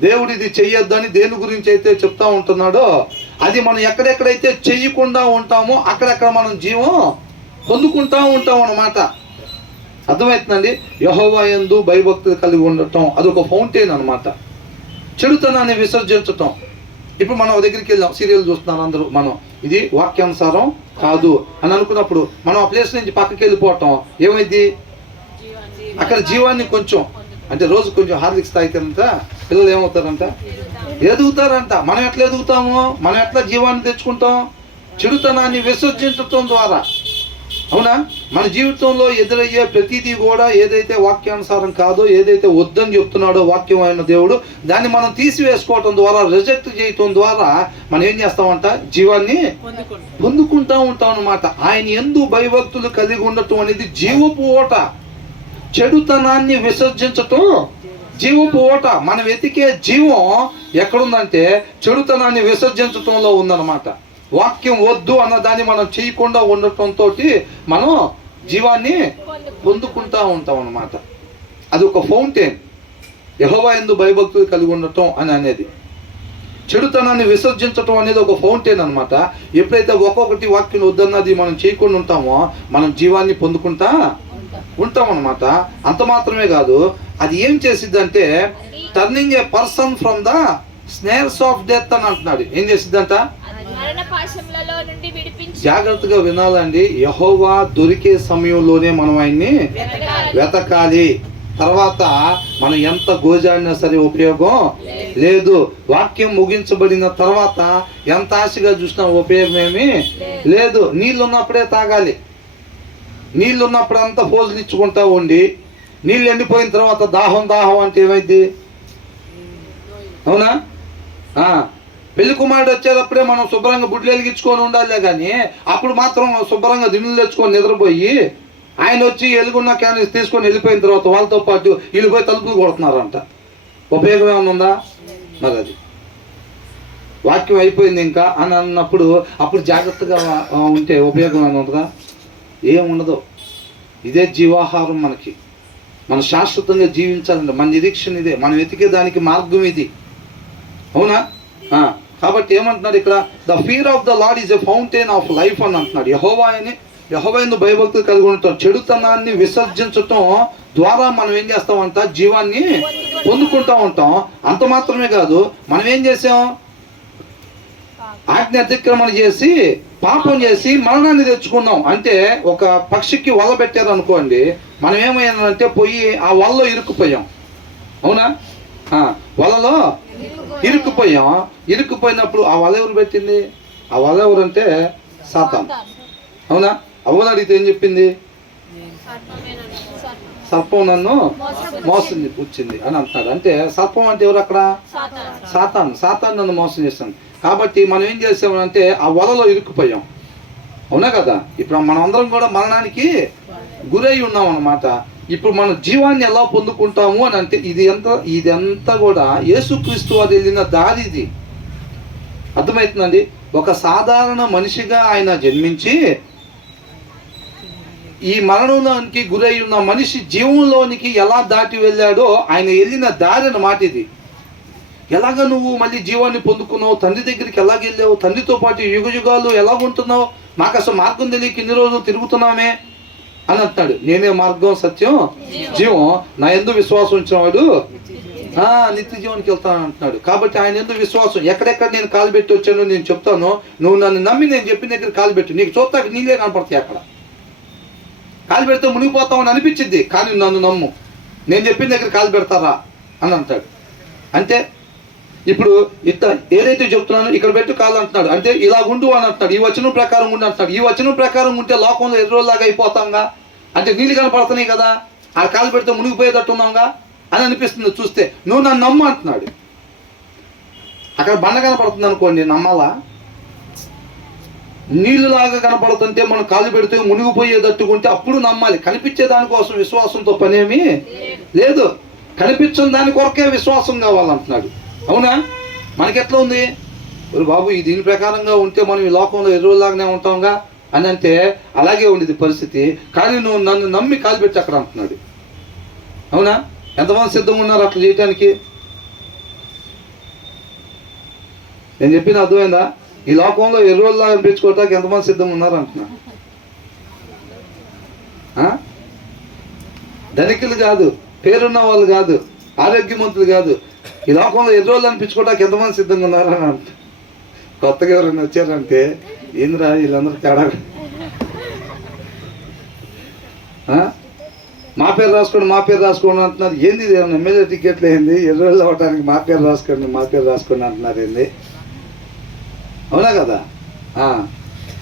దేవుడు ఇది చెయ్యొద్దు అని దేని గురించి అయితే చెప్తా ఉంటున్నాడో, అది మనం ఎక్కడెక్కడైతే చెయ్యకుండా ఉంటామో అక్కడెక్కడ మనం జీవం పొందుకుంటా ఉంటాం అన్నమాట. అర్థమవుతుందండి? యెహోవా యందు భయభక్తులు కలిగి ఉండటం అదొక ఫౌంటైన్ అనమాట. చెడుతనాన్ని విసర్జించటం. ఇప్పుడు మనం దగ్గరికి వెళ్ళాం, సీరియల్ చూస్తున్నాం అందరూ, మనం ఇది వాక్యానుసారం కాదు అని అనుకున్నప్పుడు మనం ఆ ప్లేస్ నుంచి పక్కకి వెళ్ళిపోవటం ఏమైంది, అక్కడ జీవాన్ని కొంచెం అంటే రోజు కొంచెం హార్లిక్స్ తాగితేనంట పిల్లలు ఏమవుతారంట, ఎదుగుతారంట. మనం ఎట్లా ఎదుగుతాము, మనం ఎట్లా జీవాన్ని తెచ్చుకుంటాం? చెడుతనాన్ని విసర్జించటం ద్వారా. అవునా? మన జీవితంలో ఎదురయ్యే ప్రతిదీ కూడా ఏదైతే వాక్యానుసారం కాదో, ఏదైతే వద్దని చెప్తున్నాడో వాక్యం అయిన దేవుడు, దాన్ని మనం తీసివేసుకోవటం ద్వారా, రిజెక్ట్ చేయటం ద్వారా మనం ఏం చేస్తామంట, జీవాన్ని పొందుకుంటా ఉంటాం అన్నమాట. ఆయన యందు భయభక్తులు కలిగి ఉండటం అనేది జీవపు ఓట. చెడుతనాన్ని విసర్జించటం జీవపు ఓట. మనం వెతికే జీవం ఎక్కడుందంటే చెడుతనాన్ని విసర్జించటంలో ఉందన్నమాట. వాక్యం వద్దు అన్న దాన్ని మనం చేయకుండా ఉండటంతో మనం జీవాన్ని పొందుకుంటా ఉంటాం అన్నమాట. అది ఒక ఫౌంటైన్. యెహోవా యందు భయభక్తులు కలిగి ఉండటం అని అనేది, చెడుతనాన్ని విసర్జించటం అనేది ఒక ఫౌంటైన్ అనమాట. ఎప్పుడైతే ఒక్కొక్కటి వాక్యం వద్దన్నది మనం చేయకుండా ఉంటామో మనం జీవాన్ని పొందుకుంటా ఉంటాం అనమాట. అంత మాత్రమే కాదు, అది ఏం చేసిద్దంటే turning a person from the snares of death అని అంటున్నాడు. ఏం చేసిద్దంట, జాగ్రత్తగా వినాలండి. యెహోవా దొరికే సమయంలోనే మనం ఆయన్ని వెతకాలి. తర్వాత మనం ఎంత గోజాడినా సరే ఉపయోగం లేదు. వాక్యం ముగించబడిన తర్వాత ఎంత ఆశగా చూసినా ఉపయోగం ఏమీ లేదు. నీళ్ళు ఉన్నప్పుడే తాగాలి. నీళ్ళు ఉన్నప్పుడు అంతా పోజులు ఇచ్చుకుంటా ఉండి నీళ్ళు ఎండిపోయిన తర్వాత దాహం అంటే ఏమైంది? అవునా? పెళ్లి కుమారుడు వచ్చేటప్పుడే మనం శుభ్రంగా బుడ్లు వెలిగించుకొని ఉండాలే కానీ అప్పుడు మాత్రం శుభ్రంగా దినులు తెచ్చుకొని నిద్రపోయి ఆయన వచ్చి ఎలుగున్న క్యాన్స్ తీసుకొని వెళ్ళిపోయిన తర్వాత వాళ్ళతో పాటు వీళ్ళు పోయి తలుపులు కొడుతున్నారంట. ఉపయోగం ఏమైనా ఉందా? మరి అది వాక్యం అయిపోయింది ఇంకా అని అన్నప్పుడు అప్పుడు జాగ్రత్తగా ఉంటే ఉపయోగం ఏమైనా ఉంటుందా? ఏముండదు. ఇదే జీవాహారం. మనం శాశ్వతంగా జీవించాలంటే మన నిరీక్షణ ఇదే, మనం వెతికే దానికి మార్గం ఇది. అవునా? కాబట్టి ఏమంటున్నాడు ఇక్కడ, the fear of the lord is a fountain of life అని అంటున్నాడు. యెహోవా యందు భయభక్తులు కలిగి ఉండటం, చెడుతనాన్ని విసర్జించటం ద్వారా మనం ఏం చేస్తామంట, జీవాన్ని పొందుకుంటా ఉంటాం. అంత మాత్రమే కాదు, మనం ఏం చేసాం, ఆజ్ఞ అతిక్రమణ చేసి పాపం చేసి మరణాన్ని తెచ్చుకున్నాం. అంటే ఒక పక్షికి వల పెట్టారు అనుకోండి, మనం ఏమైందంటే పోయి ఆ వలలో ఇరుక్కుపోయాం. అవునా? వలలో ఇరుక్కుపోయినప్పుడు ఆ వల ఎవరు పెట్టింది? ఆ వల ఎవరంటే సాతాను. అవునా? అవ్వని అడిగితే ఏం చెప్పింది? సర్పం నన్ను మోసం వచ్చింది అని అంటున్నాడు. అంటే సర్పం అంటే ఎవరు అక్కడ? సాతాను నన్ను మోసం చేస్తాను. కాబట్టి మనం ఏం చేసామంటే ఆ వలలో ఇరుక్కుపోయాం. అవునా కదా? ఇప్పుడు మనం అందరం కూడా మరణానికి గురై ఉన్నాం అన్నమాట. ఇప్పుడు మన జీవాన్ని ఎలా పొందుకుంటాము అని అంటే ఇదంతా కూడా యేసుక్రీస్తు వారు వెళ్ళిన దారి ఇది. అర్థమవుతుందండి? ఒక సాధారణ మనిషిగా ఆయన జన్మించి ఈ మరణంలోనికి గురై ఉన్న మనిషి జీవంలోనికి ఎలా దాటి వెళ్ళాడో ఆయన వెళ్ళిన దారి అన్నమాట ఇది. ఎలాగ నువ్వు మళ్ళీ జీవాన్ని పొందుకున్నావు, తండ్రి దగ్గరికి ఎలాగ వెళ్ళావు, తండ్రితో పాటు యుగ యుగాలు ఎలాగుంటున్నావు, మాకు అసలు మార్గం తెలియక ఇన్ని రోజులు తిరుగుతున్నామే అని అంటున్నాడు. నేనే మార్గం సత్యం జీవం, నా యందు విశ్వాసం ఉంచినవాడు నిత్య జీవానికి వెళ్తాను అంటున్నాడు. కాబట్టి ఆయన యందు విశ్వాసం, ఎక్కడెక్కడ నేను కాలు పెట్టి వచ్చానో నేను చెప్తాను, నువ్వు నన్ను నమ్మి నేను చెప్పిన దగ్గర కాలు పెట్టు, నీకు చూస్తాక నీళ్ళే కనపడతాయి. అక్కడ కాలు పెడితే మునిగిపోతామని అనిపించింది, కానీ నన్ను నమ్ము, నేను చెప్పిన దగ్గర కాలు పెడతారా అని అంటాడు. అంటే ఇప్పుడు ఇట్లా ఏదైతే చెప్తున్నానో ఇక్కడ పెట్టు కాలు అంటున్నాడు, అంటే ఇలా ఉండు అని అంటున్నాడు. ఈ వచనం ప్రకారం ఉండి అంటున్నాడు. ఈ వచనం ప్రకారం ఉంటే లోకంలో ఎర్రోలాగా అయిపోతాంగా, అంటే నీళ్ళు కనపడుతున్నాయి కదా, ఆ కాలు పెడితే మునిగిపోయేటట్టు ఉన్నాంగా అని అనిపిస్తుంది చూస్తే. నువ్వు నన్ను నమ్ము అంటున్నాడు. అక్కడ బండ కనపడుతుంది అనుకోండి, నమ్మాలా? నీళ్ళులాగా కనపడుతుంటే మనం కాలు పెడితే మునిగిపోయేటట్టుకుంటే అప్పుడు నమ్మాలి. కనిపించే దానికోసం విశ్వాసంతో పనేమీ లేదు, కనిపించని దాని కొరకే విశ్వాసం కావాలంటున్నాడు. అవునా? మనకెట్లా ఉంది, బాబు ఈ దీని ప్రకారంగా ఉంటే మనం ఈ లోకంలో ఎరువులాగానే ఉంటాంగా అని అంటే అలాగే ఉండేది పరిస్థితి. కానీ నువ్వు నన్ను నమ్మి కాలు పెట్టి అక్కడ అంటున్నాడు. అవునా? ఎంతమంది సిద్ధంగా ఉన్నారు అట్లా చేయటానికి? నేను చెప్పిన అర్థమైందా? ఈ లోకంలో ఎరువుల్లాగా అనిపించుకోవటానికి ఎంతమంది సిద్ధంగా ఉన్నారు అంటున్నా. ధనికులు కాదు, పేరున్న వాళ్ళు కాదు, ఆరోగ్యవంతులు కాదు, ఈ లోకంలో ఎరువులు అనిపించుకోవడానికి ఎంతమంది సిద్ధంగా ఉన్నారు అని అంట. కొత్తగా ఎవరైనా వచ్చారంటే ఏందిరా వీళ్ళందరూ తేడా, మా పేరు రాసుకోండి మా పేరు రాసుకోండి అంటున్నారు. ఏంది ఎమ్మెల్యే టికెట్లు ఏంది, ఎరువులు అవ్వడానికి మా పేరు రాసుకోండి అంటున్నారు ఏంది? అవునా కదా?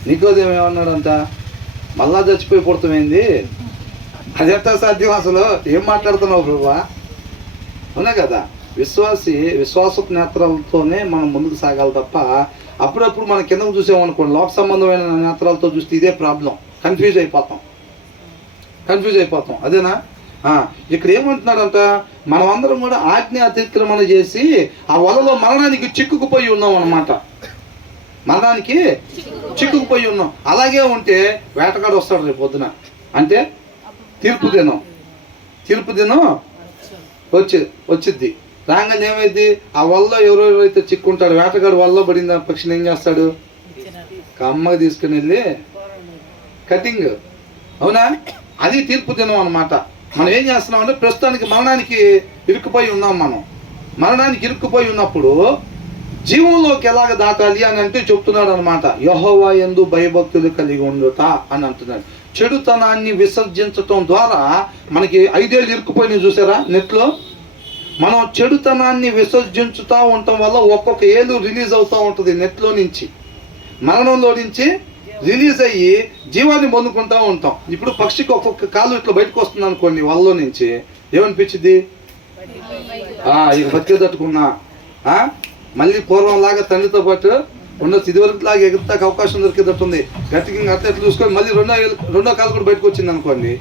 నీకోదేమో ఏమన్నాడంట, మళ్ళా చచ్చిపోయి పుడతామైంది, అది ఎట్టా సాధ్యం, అసలు ఏం మాట్లాడుతున్నావు ప్రభువా? అవునా కదా? విశ్వాసపు నేత్రాలతోనే మనం ముందుకు సాగాలి తప్ప అప్పుడప్పుడు మనం కిందకు చూసామనుకోండి, లోక సంబంధమైన నేత్రాలతో చూస్తే ఇదే ప్రాబ్లం, కన్ఫ్యూజ్ అయిపోతాం. అదేనా? ఇక్కడ ఏమంటున్నాడంట, మనం అందరం కూడా ఆజ్ఞ అతిక్రమణ చేసి ఆ వలలో మరణానికి చిక్కుకుపోయి ఉన్నాం అన్నమాట. మరణానికి చిక్కుకుపోయి ఉన్నాం. అలాగే ఉంటే వేటగాడు వస్తాడు రేపు పొద్దున, అంటే తీర్పు దినం వచ్చిద్ది. రాగానే ఏమైంది, ఆ వల్ల ఎవరెవరైతే చిక్కుంటాడు, వేటగాడు వల్ల పడిన పక్షిని ఏం చేస్తాడు, కమ్మగా తీసుకుని వెళ్ళి కటింగ్. అవునా? అది తీర్పు దినం అన్నమాట. మనం ఏం చేస్తున్నాం అంటే ప్రస్తుతానికి మరణానికి ఇరుక్కుపోయి ఉన్నాం. మనం మరణానికి ఇరుక్కుపోయి ఉన్నప్పుడు జీవంలోకి ఎలాగ దాటాలి అని అంటే చెప్తున్నాడు అనమాట. యెహోవా యందు భయభక్తులు కలిగి ఉండుట అని అంటున్నాడు. చెడుతనాన్ని విసర్జించటం ద్వారా మనకి 5 ఏళ్ళు ఇరుక్కుపోయినాయి చూసారా నెట్లో. మనం చెడుతనాన్ని విసర్జించుతూ ఉండటం వల్ల ఒక్కొక్క ఏళ్ళు రిలీజ్ అవుతూ ఉంటుంది నెట్లో నుంచి, మరణంలో నుంచి రిలీజ్ అయ్యి జీవాన్ని పొందుకుంటూ ఉంటాం. ఇప్పుడు పక్షికి ఒక్కొక్క కాలు ఇట్లా బయటకు వస్తుంది అనుకోండి వల్ల నుంచి, ఏమనిపించింది, ఇక బతికే తట్టుకున్నా, మళ్ళీ పూర్వంలాగా తండ్రితో పాటు ఉండొచ్చు, ఇదివరకు లాగా ఎగురుతాక అవకాశం దొరికేటట్టుంది. గట్టికి ఇంకా అట్లా చూసుకొని మళ్ళీ రెండో కాలు కూడా బయటకు వచ్చింది అనుకోండి,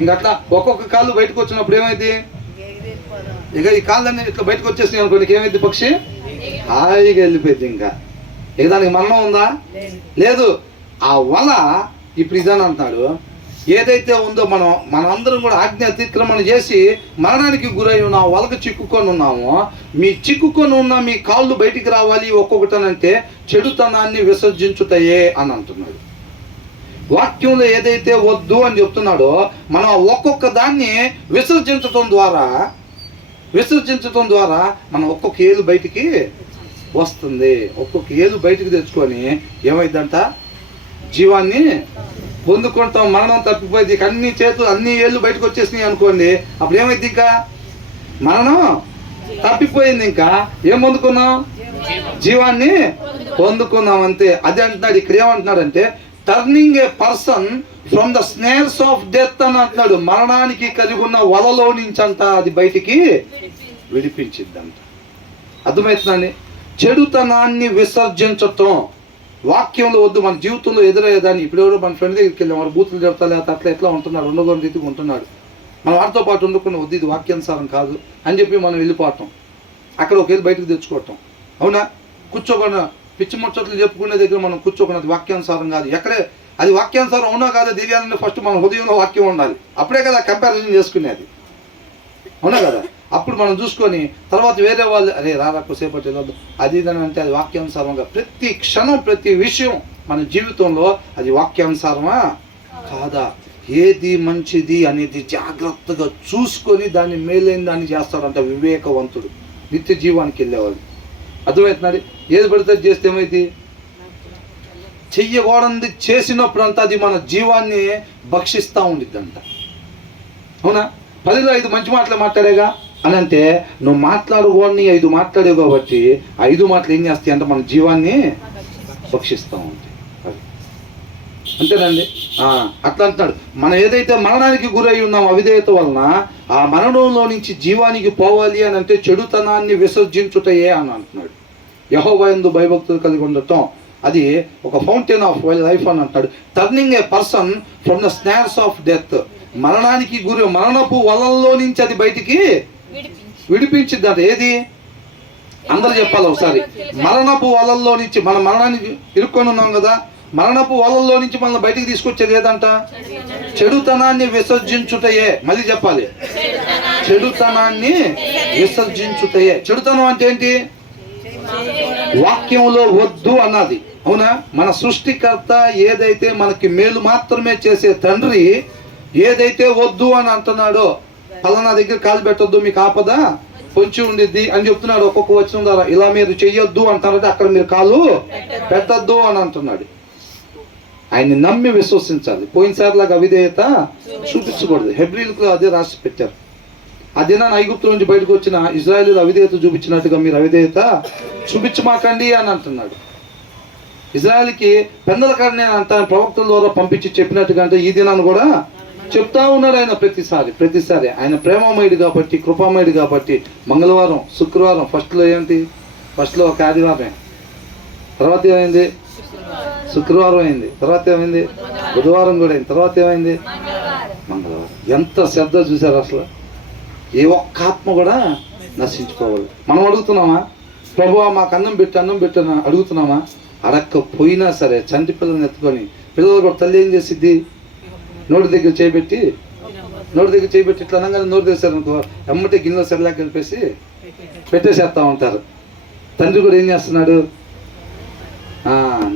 ఇంక అట్లా ఒక్కొక్క కాలు బయటకు వచ్చినప్పుడు ఏమైంది, ఇక ఈ కాళ్ళన్నీ ఇట్లా బయటకు వచ్చేసినాయి అనుకోండి, ఏమైంది, పక్షి హాయిగా వెళ్ళిపోయింది. ఇంకా ఇక దానికి మరణం ఉందా? లేదు. ఆ వల ఇప్పుడు ఇదని అంటున్నాడు, ఏదైతే ఉందో మనందరం కూడా ఆజ్ఞ అతిక్రమణ చేసి మరణానికి గురై ఉన్న వలకు చిక్కుకొని ఉన్నామో, మీ చిక్కుకొని ఉన్న మీ కాళ్ళు బయటికి రావాలి ఒక్కొక్కటనంటే చెడుతనాన్ని విసర్జించుతాయే అని అంటున్నాడు. వాక్యంలో ఏదైతే వద్దు అని చెప్తున్నాడో మనం ఒక్కొక్క దాన్ని విసర్జించటం ద్వారా మనం ఒక్కొక్క ఏలు బయటికి వస్తుంది. ఒక్కొక్క ఏలు బయటికి తెచ్చుకొని ఏమైందంట, జీవాన్ని పొందుకుంటాం. మరణం తప్పిపోయింది, అన్ని ఏళ్ళు బయటకు వచ్చేసినాయి అనుకోండి, అప్పుడు ఏమైంది, ఇంకా మరణం తప్పిపోయింది, ఇంకా ఏం పొందుకున్నాం, జీవాన్ని పొందుకున్నాం అంతే. అదే అంటున్నాడు. ఇక్కడ ఏమంటున్నాడంటే turning a person from the snares of death అని అంటున్నాడు. మరణానికి కలిగి ఉన్న వలలో నుంచి అంట అది బయటికి విడిపించిందంట. అర్థమవుతుందండి? చెడుతనాన్ని విసర్జించటం వాక్యంలో వద్దు. మన జీవితంలో ఎదురయ్యేదాన్ని, ఇప్పుడు ఎవరో మన ఫ్రెండ్ దగ్గరికి వెళ్ళాం, వాడు బూతులు చెప్తా లేకపోతే అట్లా ఎట్లా ఉంటున్నాడు, ఉండదో రీతిగా ఉంటున్నాడు, మనం వాటితో పాటు ఉండకుండా వద్దు, ఇది వాక్యానుసారం కాదు అని చెప్పి మనం వెళ్ళిపోవటం, అక్కడ ఒక వెళ్ళి బయటకు తెచ్చుకోవటం. అవునా? కూర్చోకుండా పిచ్చి ముచ్చట్లు చెప్పుకునే దగ్గర మనం కూర్చోకున్నది వాక్యానుసారం కాదు. ఎక్కడే అది వాక్యానుసారం అవునా కాదా దివ్యాన్ని ఫస్ట్ మన హృదయంలో వాక్యం ఉండాలి. అప్పుడే కదా కంపారిజన్ చేసుకునేది, అవునా కదా? అప్పుడు మనం చూసుకొని తర్వాత వేరే వాళ్ళు అరే రారా కొసేపటి వెళ్ళొద్దు అది ఇదని అంటే అది వాక్యానుసారంగా ప్రతి క్షణం ప్రతి విషయం మన జీవితంలో అది వాక్యానుసారమా కాదా, ఏది మంచిది అనేది జాగ్రత్తగా చూసుకొని దాన్ని మేలైన దాన్ని చేస్తాడంట వివేకవంతుడు, నిత్య జీవానికి వెళ్ళేవాడు. అర్థమవుతున్నది? ఏది పడితే చేస్తే ఏమైంది, చెయ్యకూడదు చేసినప్పుడు అంతా అది మన జీవాన్ని భక్షిస్తూ ఉండిద్దంట. అవునా? 10లో 5 మంచి మాటలు మాట్లాడేగా అని అంటే నువ్వు మాట్లాడకూడని 5 మాట్లాడేవు కాబట్టి 5 మాటలు ఏం చేస్తాయి అంటే మన జీవాన్ని భక్షిస్తూ ఉంటాయి. అంతేనండి. అట్లా అంటున్నాడు. మనం ఏదైతే మరణానికి గురై ఉన్నాం అవిధేయత వలన ఆ మరణంలో నుంచి జీవానికి పోవాలి అని అంటే చెడుతనాన్ని విసర్జించుటయే అని అంటున్నాడు. యెహోవా యందు భయభక్తులు కలిగి ఉండటం అది ఒక ఫౌంటైన్ ఆఫ్ లైఫ్ అని అంటాడు. Turning a person from the snares of death, మరణానికి గురి మరణపు వలల్లో నుంచి అది బయటికి విడిపించిద్దంట. ఏది అందరూ చెప్పాలి ఒకసారి. మరణపు వలల్లో నుంచి మనం మరణానికి ఇరుక్కొని ఉన్నాం కదా, మరణపు వలల్లో నుంచి మనల్ని బయటికి తీసుకొచ్చేది ఏదంట, చెడుతనాన్ని విసర్జించుటయే. మళ్ళీ చెప్పాలి, చెడుతనాన్ని విసర్జించుటయే. చెడుతనం అంటే ఏంటి? వాక్యంలో వద్దు అన్నది. అవునా? మన సృష్టికర్త ఏదైతే మనకి మేలు మాత్రమే చేసే తండ్రి ఏదైతే వద్దు అని అంటున్నాడో, ఫలానా దగ్గర కాలు పెట్టొద్దు మీకు ఆపద పొంచి ఉండిద్ది అని చెప్తున్నాడు. ఒక్కొక్క వచనం ద్వారా ఇలా మీరు చెయ్యొద్దు అంటున్నాడు, అక్కడ మీరు కాలు పెట్టద్దు అని అంటున్నాడు. ఆయన్ని నమ్మి విశ్వసించాలి. పోయినసారిలాగా అవిధేయత చూపించకూడదు. హెబ్రీలకు అదే రాసి పెట్టారు. ఆ దినాన్ని ఐగుప్తు నుంచి బయటకు వచ్చిన ఇజ్రాయేలీలు అవిధేయత చూపించినట్టుగా మీరు అవిధేయత చూపించమాకండి అని అంటున్నాడు. ఇజ్రాయేల్కి పెందల కాడ నేను అంటాను ప్రవక్తల ద్వారా పంపించి చెప్పినట్టుగా అంటే ఈ దినాన్ని కూడా చెప్తా ఉన్నాడు ఆయన. ప్రతిసారి ఆయన ప్రేమమయుడు కాబట్టి, కృపామయుడు కాబట్టి మంగళవారం, శుక్రవారం ఫస్ట్లో ఏంటి, ఫస్ట్లో ఒక ఆదివారమే, తర్వాత ఏమైంది శుక్రవారం అయింది, తర్వాత ఏమైంది బుధవారం కూడా అయింది, తర్వాత ఏమైంది మంగళవారం. ఎంత శ్రద్ధ చూసారు అసలు. ఏ ఒక్క ఆత్మ కూడా నశించుకోవాలి. మనం అడుగుతున్నామా ప్రభువా మాకు అన్నం పెట్టని అడుగుతున్నామా? అడక్కపోయినా సరే చంటి పిల్లల్ని ఎత్తుకొని, పిల్లలు కూడా తల్లి ఏం చేసిద్ది, నోటి దగ్గర చేయబెట్టి ఇట్లా అనగానే నోరు తెస్తారు అనుకో, ఎమ్మటే గిన్నెలో సరిలాగా కలిపేసి పెట్టేసేస్తా ఉంటారు. తండ్రి కూడా ఏం చేస్తున్నాడు,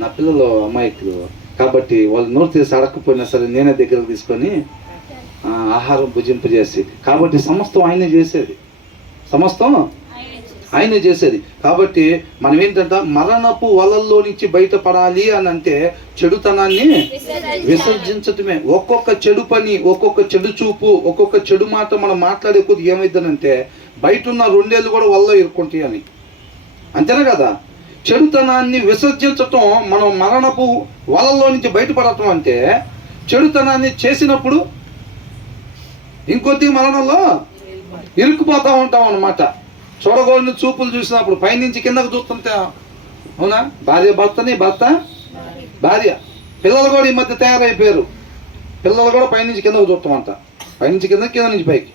నా పిల్లలు అమాయకులు కాబట్టి వాళ్ళు నోరు తీసి అడక్కపోయినా సరే నేనే దగ్గరకు తీసుకొని ఆహారం భుజింపజేసి, కాబట్టి సమస్తం ఆయనే చేసేది. కాబట్టి మనం ఏంటంటే మరణపు వలల్లో నుంచి బయటపడాలి అని అంటే చెడుతనాన్ని విసర్జించటమే. ఒక్కొక్క చెడు పని, ఒక్కొక్క చెడు చూపు, ఒక్కొక్క చెడు మాట మనం మాట్లాడే కొద్ది ఏమైందనంటే బయట ఉన్న 2 ఏళ్ళు కూడా వల్ల ఇరుక్కుంటాయి అని. అంతేనా కదా? చెడుతనాన్ని విసర్జించటం, మనం మరణపు వలల్లో నుంచి బయటపడటం అంటే చెడుతనాన్ని చేసినప్పుడు ఇంకొద్ది మరణంలో ఇరుక్కుపోతూ ఉంటాం అన్నమాట. చూడగోడిని చూపులు చూసినప్పుడు పైనుంచి కిందకు చూస్తుంటే, అవునా? భార్య భర్తని, భర్త భార్య, పిల్లలు కూడా ఈ మధ్య తయారైపోయారు. పిల్లలు కూడా పైనుంచి కిందకు చూస్తామంట, పైనుంచి కింద, కింద నుంచి పైకి.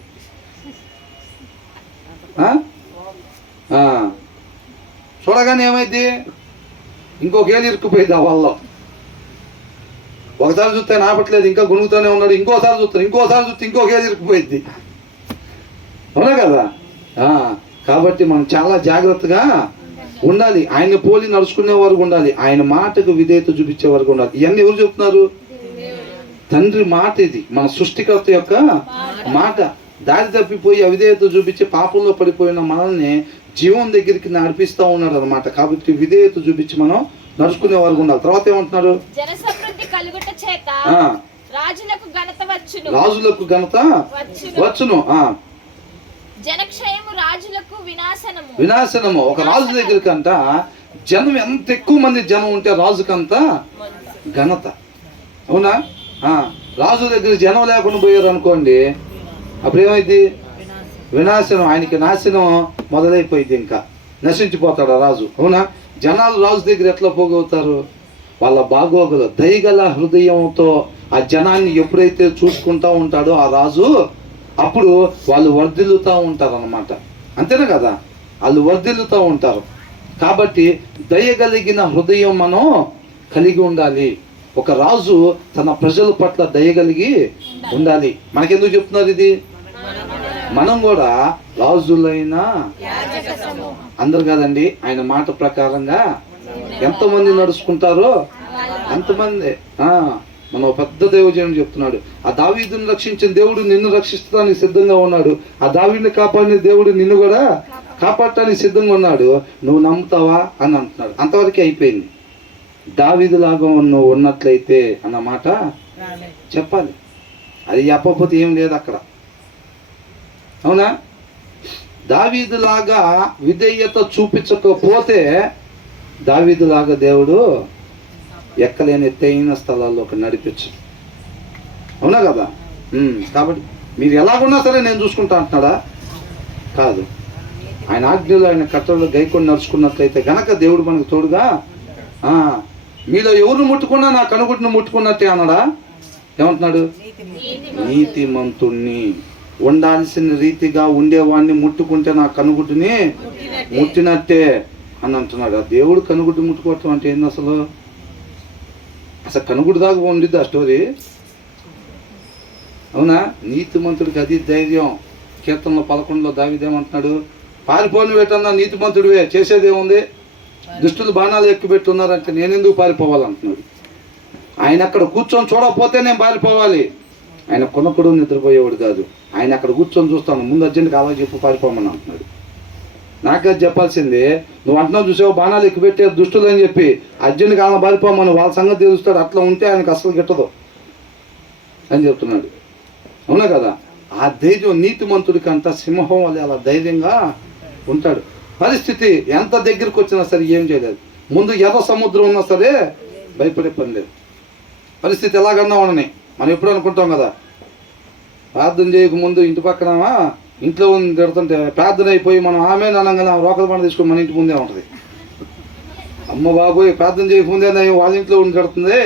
చూడగానే ఏమైంది, ఇంకొక ఏళ్ళు ఇరుక్కుపోయింది ఆ వల్ల. ఒకసారి చూస్తే నాపట్లేదు, ఇంకా గుణుగుతూనే ఉన్నాడు, ఇంకోసారి చూస్తే ఇంకొక ఏళ్ళు ఇరుక్కుపోయింది. అవునా కదా? కాబట్టి మనం చాలా జాగ్రత్తగా ఉండాలి. ఆయన పోలి నడుచుకునే వరకు ఉండాలి, ఆయన మాటకు విధేయత చూపించే వరకు ఉండాలి. ఇవన్నీ ఎవరు చెప్తున్నారు? తండ్రి మాట. ఇది మన సృష్టికర్త యొక్క మాట. దారి తప్పిపోయి అవిధేయత చూపించి పాపంలో పడిపోయిన మనల్ని జీవం దగ్గరికి నడిపిస్తూ ఉన్నాడు అనమాట. కాబట్టి విధేయత చూపించి మనం నడుచుకునే వరకు ఉండాలి. తర్వాత ఏమంటున్నారు? రాజులకు ఘనత వచ్చును, వినాశనము. ఒక రాజు దగ్గరికి అంట జనం ఎంత ఎక్కువ మంది జనం ఉంటే రాజుకంతా ఘనత. అవునా? రాజు దగ్గర జనం లేకుండా పోయారు అనుకోండి, అప్పుడు ఏమైంది? వినాశనం. ఆయనకి నాశనం మొదలైపోయింది, ఇంకా నశించిపోతాడు ఆ రాజు. అవునా? జనాలు రాజు దగ్గర ఎట్లా పోగవుతారు? వాళ్ళ బాగోగులు, దయగల హృదయంతో ఆ జనాన్ని ఎప్పుడైతే చూసుకుంటా ఉంటాడో ఆ రాజు, అప్పుడు వాళ్ళు వర్ధిల్లుతూ ఉంటారు అన్నమాట. అంతేనా కదా? వాళ్ళు వర్ధిల్లుతూ ఉంటారు. కాబట్టి దయగలిగిన హృదయం మనం కలిగి ఉండాలి. ఒక రాజు తన ప్రజల పట్ల దయగలిగి ఉండాలి. మనకెందుకు చెప్తున్నారు ఇది? మనం కూడా రాజులైనా అందరు కాదండి, ఆయన మాట ప్రకారంగా ఎంతమంది నడుచుకుంటారో అంతమంది. మనం పెద్ద దైవజనుడు చెప్తున్నాడు, ఆ దావీదుని రక్షించిన దేవుడు నిన్ను రక్షించడానికి సిద్ధంగా ఉన్నాడు. ఆ దావీదుని కాపాడిన దేవుడు నిన్ను కూడా కాపాడటానికి సిద్ధంగా ఉన్నాడు. నువ్వు నమ్ముతావా అని అంటున్నాడు. అంతవరకే అయిపోయింది. దావీదులాగా నువ్వు ఉన్నట్లయితే అన్నమాట చెప్పాలి. అది చెప్పకపోతే ఏం లేదు అక్కడ. అవునా? దావీదులాగా విధేయత చూపించకపోతే దావీదులాగా దేవుడు ఎక్కలేని ఎత్తైన స్థలాల్లోకి నడిపించు. అవునా కదా? కాబట్టి మీరు ఎలాగున్నా సరే నేను చూసుకుంటా అంటున్నాడా? కాదు. ఆయన ఆజ్ఞలు ఆయన కట్టడలు గైకొని నడుచుకున్నట్లయితే గనక దేవుడు మనకు తోడుగా. మీలో ఎవరు ముట్టుకున్నా నా కనుగుడ్డును ముట్టుకున్నట్టే అన్నాడా? ఏమంటున్నాడు? నీతిమంతుణ్ణి, ఉండాల్సిన రీతిగా ఉండేవాడిని ముట్టుకుంటే నా కనుగుడ్డుని ముట్టినట్టే అని అంటున్నాడు. ఆ దేవుడు కనుగుడ్డు ముట్టుకోవటం అంటే ఏంది అసలు? అసలు కనుగుడ్డు దాకా ఉండిద్ది ఆ స్టోరీ. అవునా? నీతిమంతుడికి అది ధైర్యం. కీర్తనలో 11లో దావీదేమంటున్నాడు? పారిపోని పెట్టన్నా నీతిమంతుడివే, చేసేదేముంది? దుష్టులు బాణాలు ఎక్కుపెట్టున్నారంటే నేనెందుకు పారిపోవాలంటున్నాడు. ఆయన అక్కడ కూర్చొని చూడకపోతే నేను పారిపోవాలి. ఆయన కొనకుడు నిద్రపోయేవాడు కాదు. ఆయన అక్కడ కూర్చొని చూస్తాను, ముందు అర్జెంట్గా అలా చెప్పు పారిపోమని అంటున్నాడు. నాకు అది చెప్పాల్సింది. నువ్వు అంటున్నావు చూసావు బాణాలు ఎక్కుపెట్టే దుష్టులు అని చెప్పి, అర్జెంట్గా అలా పారిపోమని వాళ్ళ సంగతి తెలుస్తాడు. అట్లా ఉంటే ఆయనకు అసలు గిట్టదు అని చెప్తున్నాడు. అవునా కదా? ఆ ధైర్యం నీతిమంతుడికి అంత సింహం వల్ల అలా ధైర్యంగా ఉంటాడు. పరిస్థితి ఎంత దగ్గరికి వచ్చినా సరే ఏం చేయలేదు. ముందు ఎర్ర సముద్రం ఉన్నా సరే భయపడే పని లేదు. పరిస్థితి ఎలాగన్నా ఉండని. మనం ఎప్పుడు అనుకుంటాం కదా, ప్రార్థన చేయకముందు ఇంటి పక్కన ఇంట్లో ఉంది తిడుతుంటే ప్రార్థన అయిపోయి మనం ఆమె అనగానే రోకల పంట తీసుకొని మన ఇంటి ముందే ఉంటుంది. అమ్మ బాబోయ్, ప్రార్థన చేయకముందే వాళ్ళ ఇంట్లో ఉండి తిడుతుంది,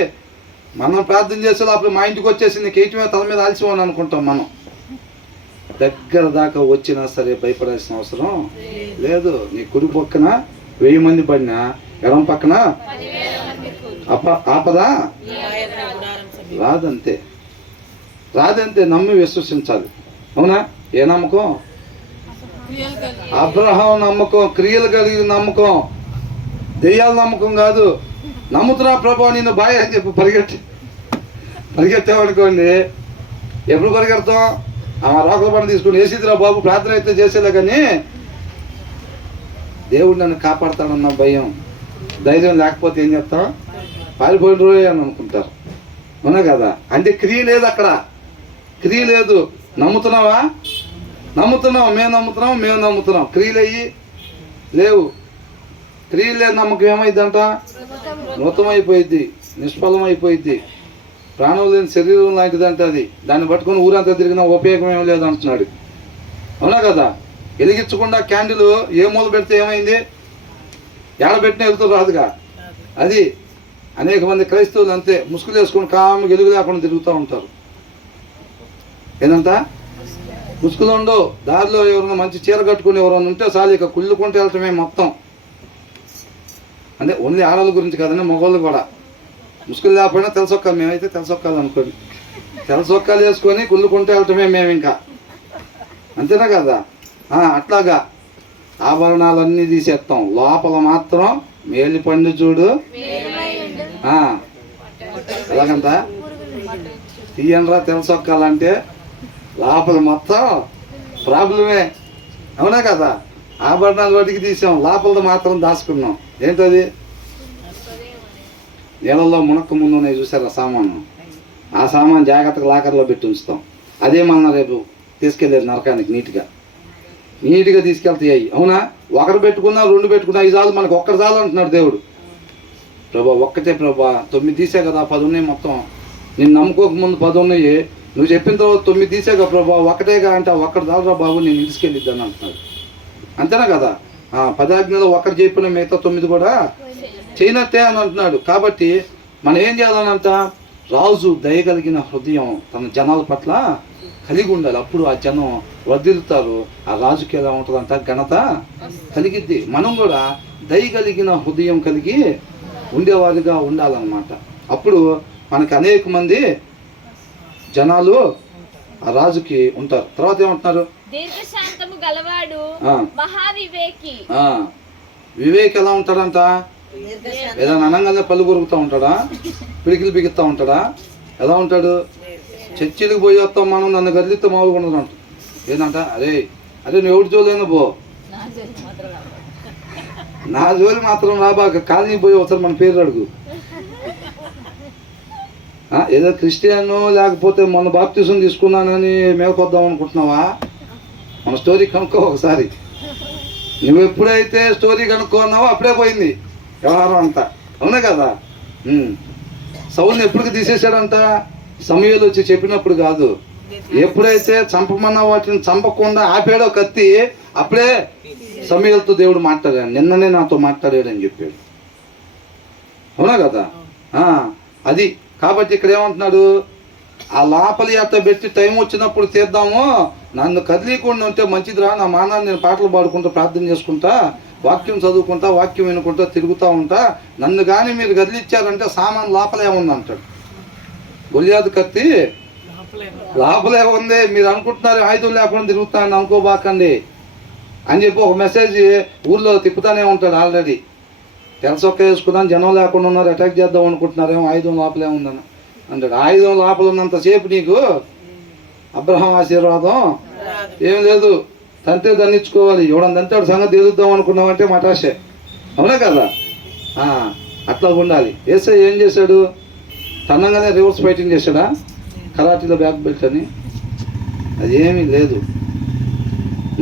మనం ప్రార్థన చేసే అప్పుడు మా ఇంటికి వచ్చేసి నీకు ఏటమే తల మీద ఆల్చిపోని అనుకుంటాం. మనం దగ్గర దాకా వచ్చినా సరే భయపడాల్సిన అవసరం లేదు. నీ కుడి పక్కన 1000 మంది పడినా ఎడం పక్కన ఆపదా రాదంతే. రాదంతే. నమ్మి విశ్వసించాలి. అవునా? ఏ నమ్మకం? అబ్రహాం నమ్మకం, క్రియలు కలిగిన నమ్మకం, దెయ్యాల నమ్మకం కాదు. నమ్ముతున్నా ప్రభు నిన్ను బాయ్ అని చెప్పి పరిగెత్తామనుకోండి, ఎప్పుడు పరిగెడతాం? ఆ రోకల పంట తీసుకుని వేసిద్దిరా బాబు ప్రార్థన అయితే చేసేలే, కానీ దేవుడు నన్ను కాపాడతాడన్న భయం ధైర్యం లేకపోతే ఏం చెప్తాం? పారిపోయిన రోజు అని అనుకుంటారు. అవునా కదా? అంటే క్రియ లేదు అక్కడ, క్రియ లేదు. నమ్ముతున్నావా? నమ్ముతున్నాం, మేము నమ్ముతున్నాం. క్రియలు అయ్యి లేవు. క్రియలు లేదు నమ్మకం ఏమైందంట? మృతమైపోయిద్ది, నిష్ఫలం అయిపోయిద్ది. ప్రాణం లేని శరీరం లాంటిదంటే అది. దాన్ని పట్టుకొని ఊరంతా తిరిగినా ఉపయోగం ఏం లేదు అంటున్నాడు. అవునా కదా? వెలిగించకుండా క్యాండిల్ ఏ మూల పెడితే ఏమైంది? ఏడబెట్టిన వెళ్తూ రాదుగా. అది అనేక మంది క్రైస్తవులు అంతే, ముసుగులు వేసుకొని కాము వెలుగు లేకుండా తిరుగుతూ ఉంటారు. ఏందంట? ముసుగులు ఉండవు. దారిలో ఎవరైనా మంచి చీర కట్టుకుని ఎవరైనా ఉంటే చాలు, ఇక కుళ్ళుకుంటూ వెళ్ళటమే మొత్తం. అంటే ఓన్లీ ఆడవాళ్ళ గురించి కాదండి, మగవాళ్ళు కూడా. ముసుగులు లేకపోయినా తెలసొక్కాలి. మేమైతే తెలసొక్కాలి అనుకోండి, తెలసొక్కాలు వేసుకొని కుళ్ళుకుంటూ వెళ్ళటమే మేము ఇంకా. అంతేనా కదా? అట్లాగా ఆభరణాలన్నీ తీసేస్తాం, లోపల మాత్రం మేలి పండు చూడు. ఎలాగంత తీయనరా తెలసొక్కాలంటే లోపల మొత్తం ప్రాబ్లమే. అవునా కదా? ఆభరణాలు వాటికి తీసాం, లోపలతో మాత్రం దాచుకున్నాం. ఏంటది? నీళ్ళల్లో మునక్క ముందు ఉన్నాయి చూసారా సామాను, ఆ సామాన్ జాగ్రత్తగా లాకర్లో పెట్టి ఉంచుతాం. అదే మన రేపు తీసుకెళ్ళేది నరకానికి నీట్గా తీసుకెళ్తాయి. అవునా? ఒకరు పెట్టుకున్నా 2 పెట్టుకున్నా 5 చాలు, మనకు ఒక్కటి చాలు అంటున్నాడు దేవుడు. ప్రభా ఒక్కటే ప్రభా, 9 తీసే కదా, 10 ఉన్నాయి మొత్తం. నేను నమ్ముకోక ముందు 10 ఉన్నాయి, నువ్వు చెప్పిన తర్వాత 9 తీసాక ప్రభా ఒకటేగా అంటే ఒక్కటి చాలురా బాబు నేను తీసుకెళ్ళిద్దాను అంటున్నాడు. అంతేనా కదా? 10 ఆజ్ఞలో ఒకటి చెప్పిన మిగతా 9 కూడా చేయనట్టే అని అంటున్నాడు. కాబట్టి మనం ఏం చేయాలనంట? రాజు దయగలిగిన హృదయం తన జనాల పట్ల కలిగి ఉండాలి. అప్పుడు ఆ జనం వదిలుతారు. ఆ రాజుకి ఎలా ఉంటుందంట? ఘనత కలిగిద్ది. మనం కూడా దయగలిగిన హృదయం కలిగి ఉండేవారిగా ఉండాలన్నమాట. అప్పుడు మనకి అనేక మంది జనాలు ఆ రాజుకి ఉంటారు. తర్వాత ఏమంటున్నారు? దీర్ఘశాంతము గలవాడు మహావివేకి. వివేక్ ఎలా ఉంటాడంట? ఏదైనా అనగానే పళ్ళు కొరుకుతూ ఉంటాడా? పిడికిలు బిగుతూ ఉంటాడా? ఎలా ఉంటాడు? చర్చిలకు పోయి వస్తాం మనం, నన్ను గదిలిస్తే మామూలుగా ఉండదు అంట. ఏంటంట? అరే నువ్వు ఎవరి జోలైనా పో, నా జోలి మాత్రం రాబాక, కాలనీ పోయి ఒకసారి మన పేరు అడుగు. ఏదో క్రిస్టియన్ లేకపోతే మొన్న బాప్తిజం తీసుకున్నానని మేకొద్దాం అనుకుంటున్నావా? మన స్టోరీ కనుక్కో ఒకసారి. నువ్వు ఎప్పుడైతే స్టోరీ కనుక్కున్నావో అప్పుడే పోయింది వ్యవహారం అంతా. అవునా కదా? సౌల్ని ఎప్పటికి తీసేశాడంట? సమయాలు వచ్చి చెప్పినప్పుడు కాదు. ఎప్పుడైతే చంపమన్న వాటిని చంపకుండా ఆపాడో కత్తి, అప్పుడే సమయాలతో దేవుడు మాట్లాడాడు. నిన్ననే నాతో మాట్లాడాడు అని చెప్పాడు. అవునా కదా? అది కాబట్టి ఇక్కడ ఏమంటున్నాడు? ఆ లోపలి అట్ట పెట్టి టైం వచ్చినప్పుడు తీద్దాము, నన్ను కదిలీకుండా ఉంటే మంచిదిరా, నా మానాన్ని నేను పాటలు పాడుకుంటా, ప్రార్థన చేసుకుంటా, వాక్యం చదువుకుంటా, వాక్యం వినుకుంటా తిరుగుతూ ఉంటా, నన్ను కానీ మీరు కదిలిచ్చారంటే సామాన్ లోపలే ఉంది అంటాడు. గొలియాతు కత్తి లోపలే ఉంది, మీరు అనుకుంటున్నారు ఆయుధం లేకుండా తిరుగుతాను అనుకోబాకండి అని చెప్పి ఒక మెసేజ్ ఊర్లో తిప్పుతానే ఉంటాడు. ఆల్రెడీ తెలసొక్క వేసుకున్నాను, జనం లేకుండా ఉన్నారు, అటాక్ చేద్దాం అనుకుంటున్నారేమో, ఆయుధం లోపలే ఉందని అంటాడు. ఆయుధం లోపల ఉన్నంతసేపు నీకు అబ్రహాం ఆశీర్వాదం ఏం లేదు. తంతే దండించుకోవాలి. ఎవడని తంతాడు సంగతి ఎదుగుద్దాం అనుకున్నామంటే మటాషే. అవునా కదా? అట్లా ఉండాలి. ఏసై ఏం చేశాడు? తనంగానే రివర్స్ ఫైటింగ్ చేశాడా? కరాటీలో బ్యాక్ బెల్ట్ అని అదేమీ లేదు.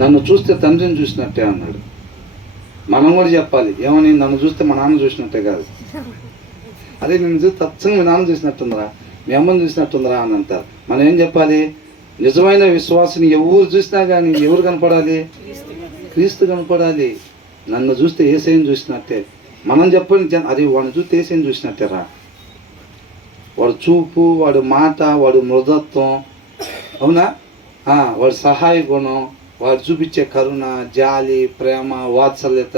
నన్ను చూస్తే తండ్రిని చూసినట్టే అన్నాడు. మనం కూడా చెప్పాలి ఏమని? నన్ను చూస్తే మా నాన్న చూసినట్టే కాదు, అదే నిన్ను చూస్తే తచ్చంగా మీ నాన్న చూసినట్టుందరా, మీ అమ్మని చూసినట్టుందరా అని అంటారు. మనం ఏం చెప్పాలి? నిజమైన విశ్వాసిని ఎవరు చూసినా కానీ ఎవరు కనపడాలి? క్రీస్తు కనపడాలి. నన్ను చూస్తే ఏసైని చూసినట్టే. మనం చెప్పండి, అది వాడిని చూస్తే ఏసైని చూసినట్టేరా. వాడు చూపు, వాడు మాట, వాడు మృదత్వం, అవునా, వాడి సహాయ గుణం, వాడు చూపించే కరుణ, జాలి, ప్రేమ, వాత్సల్యత,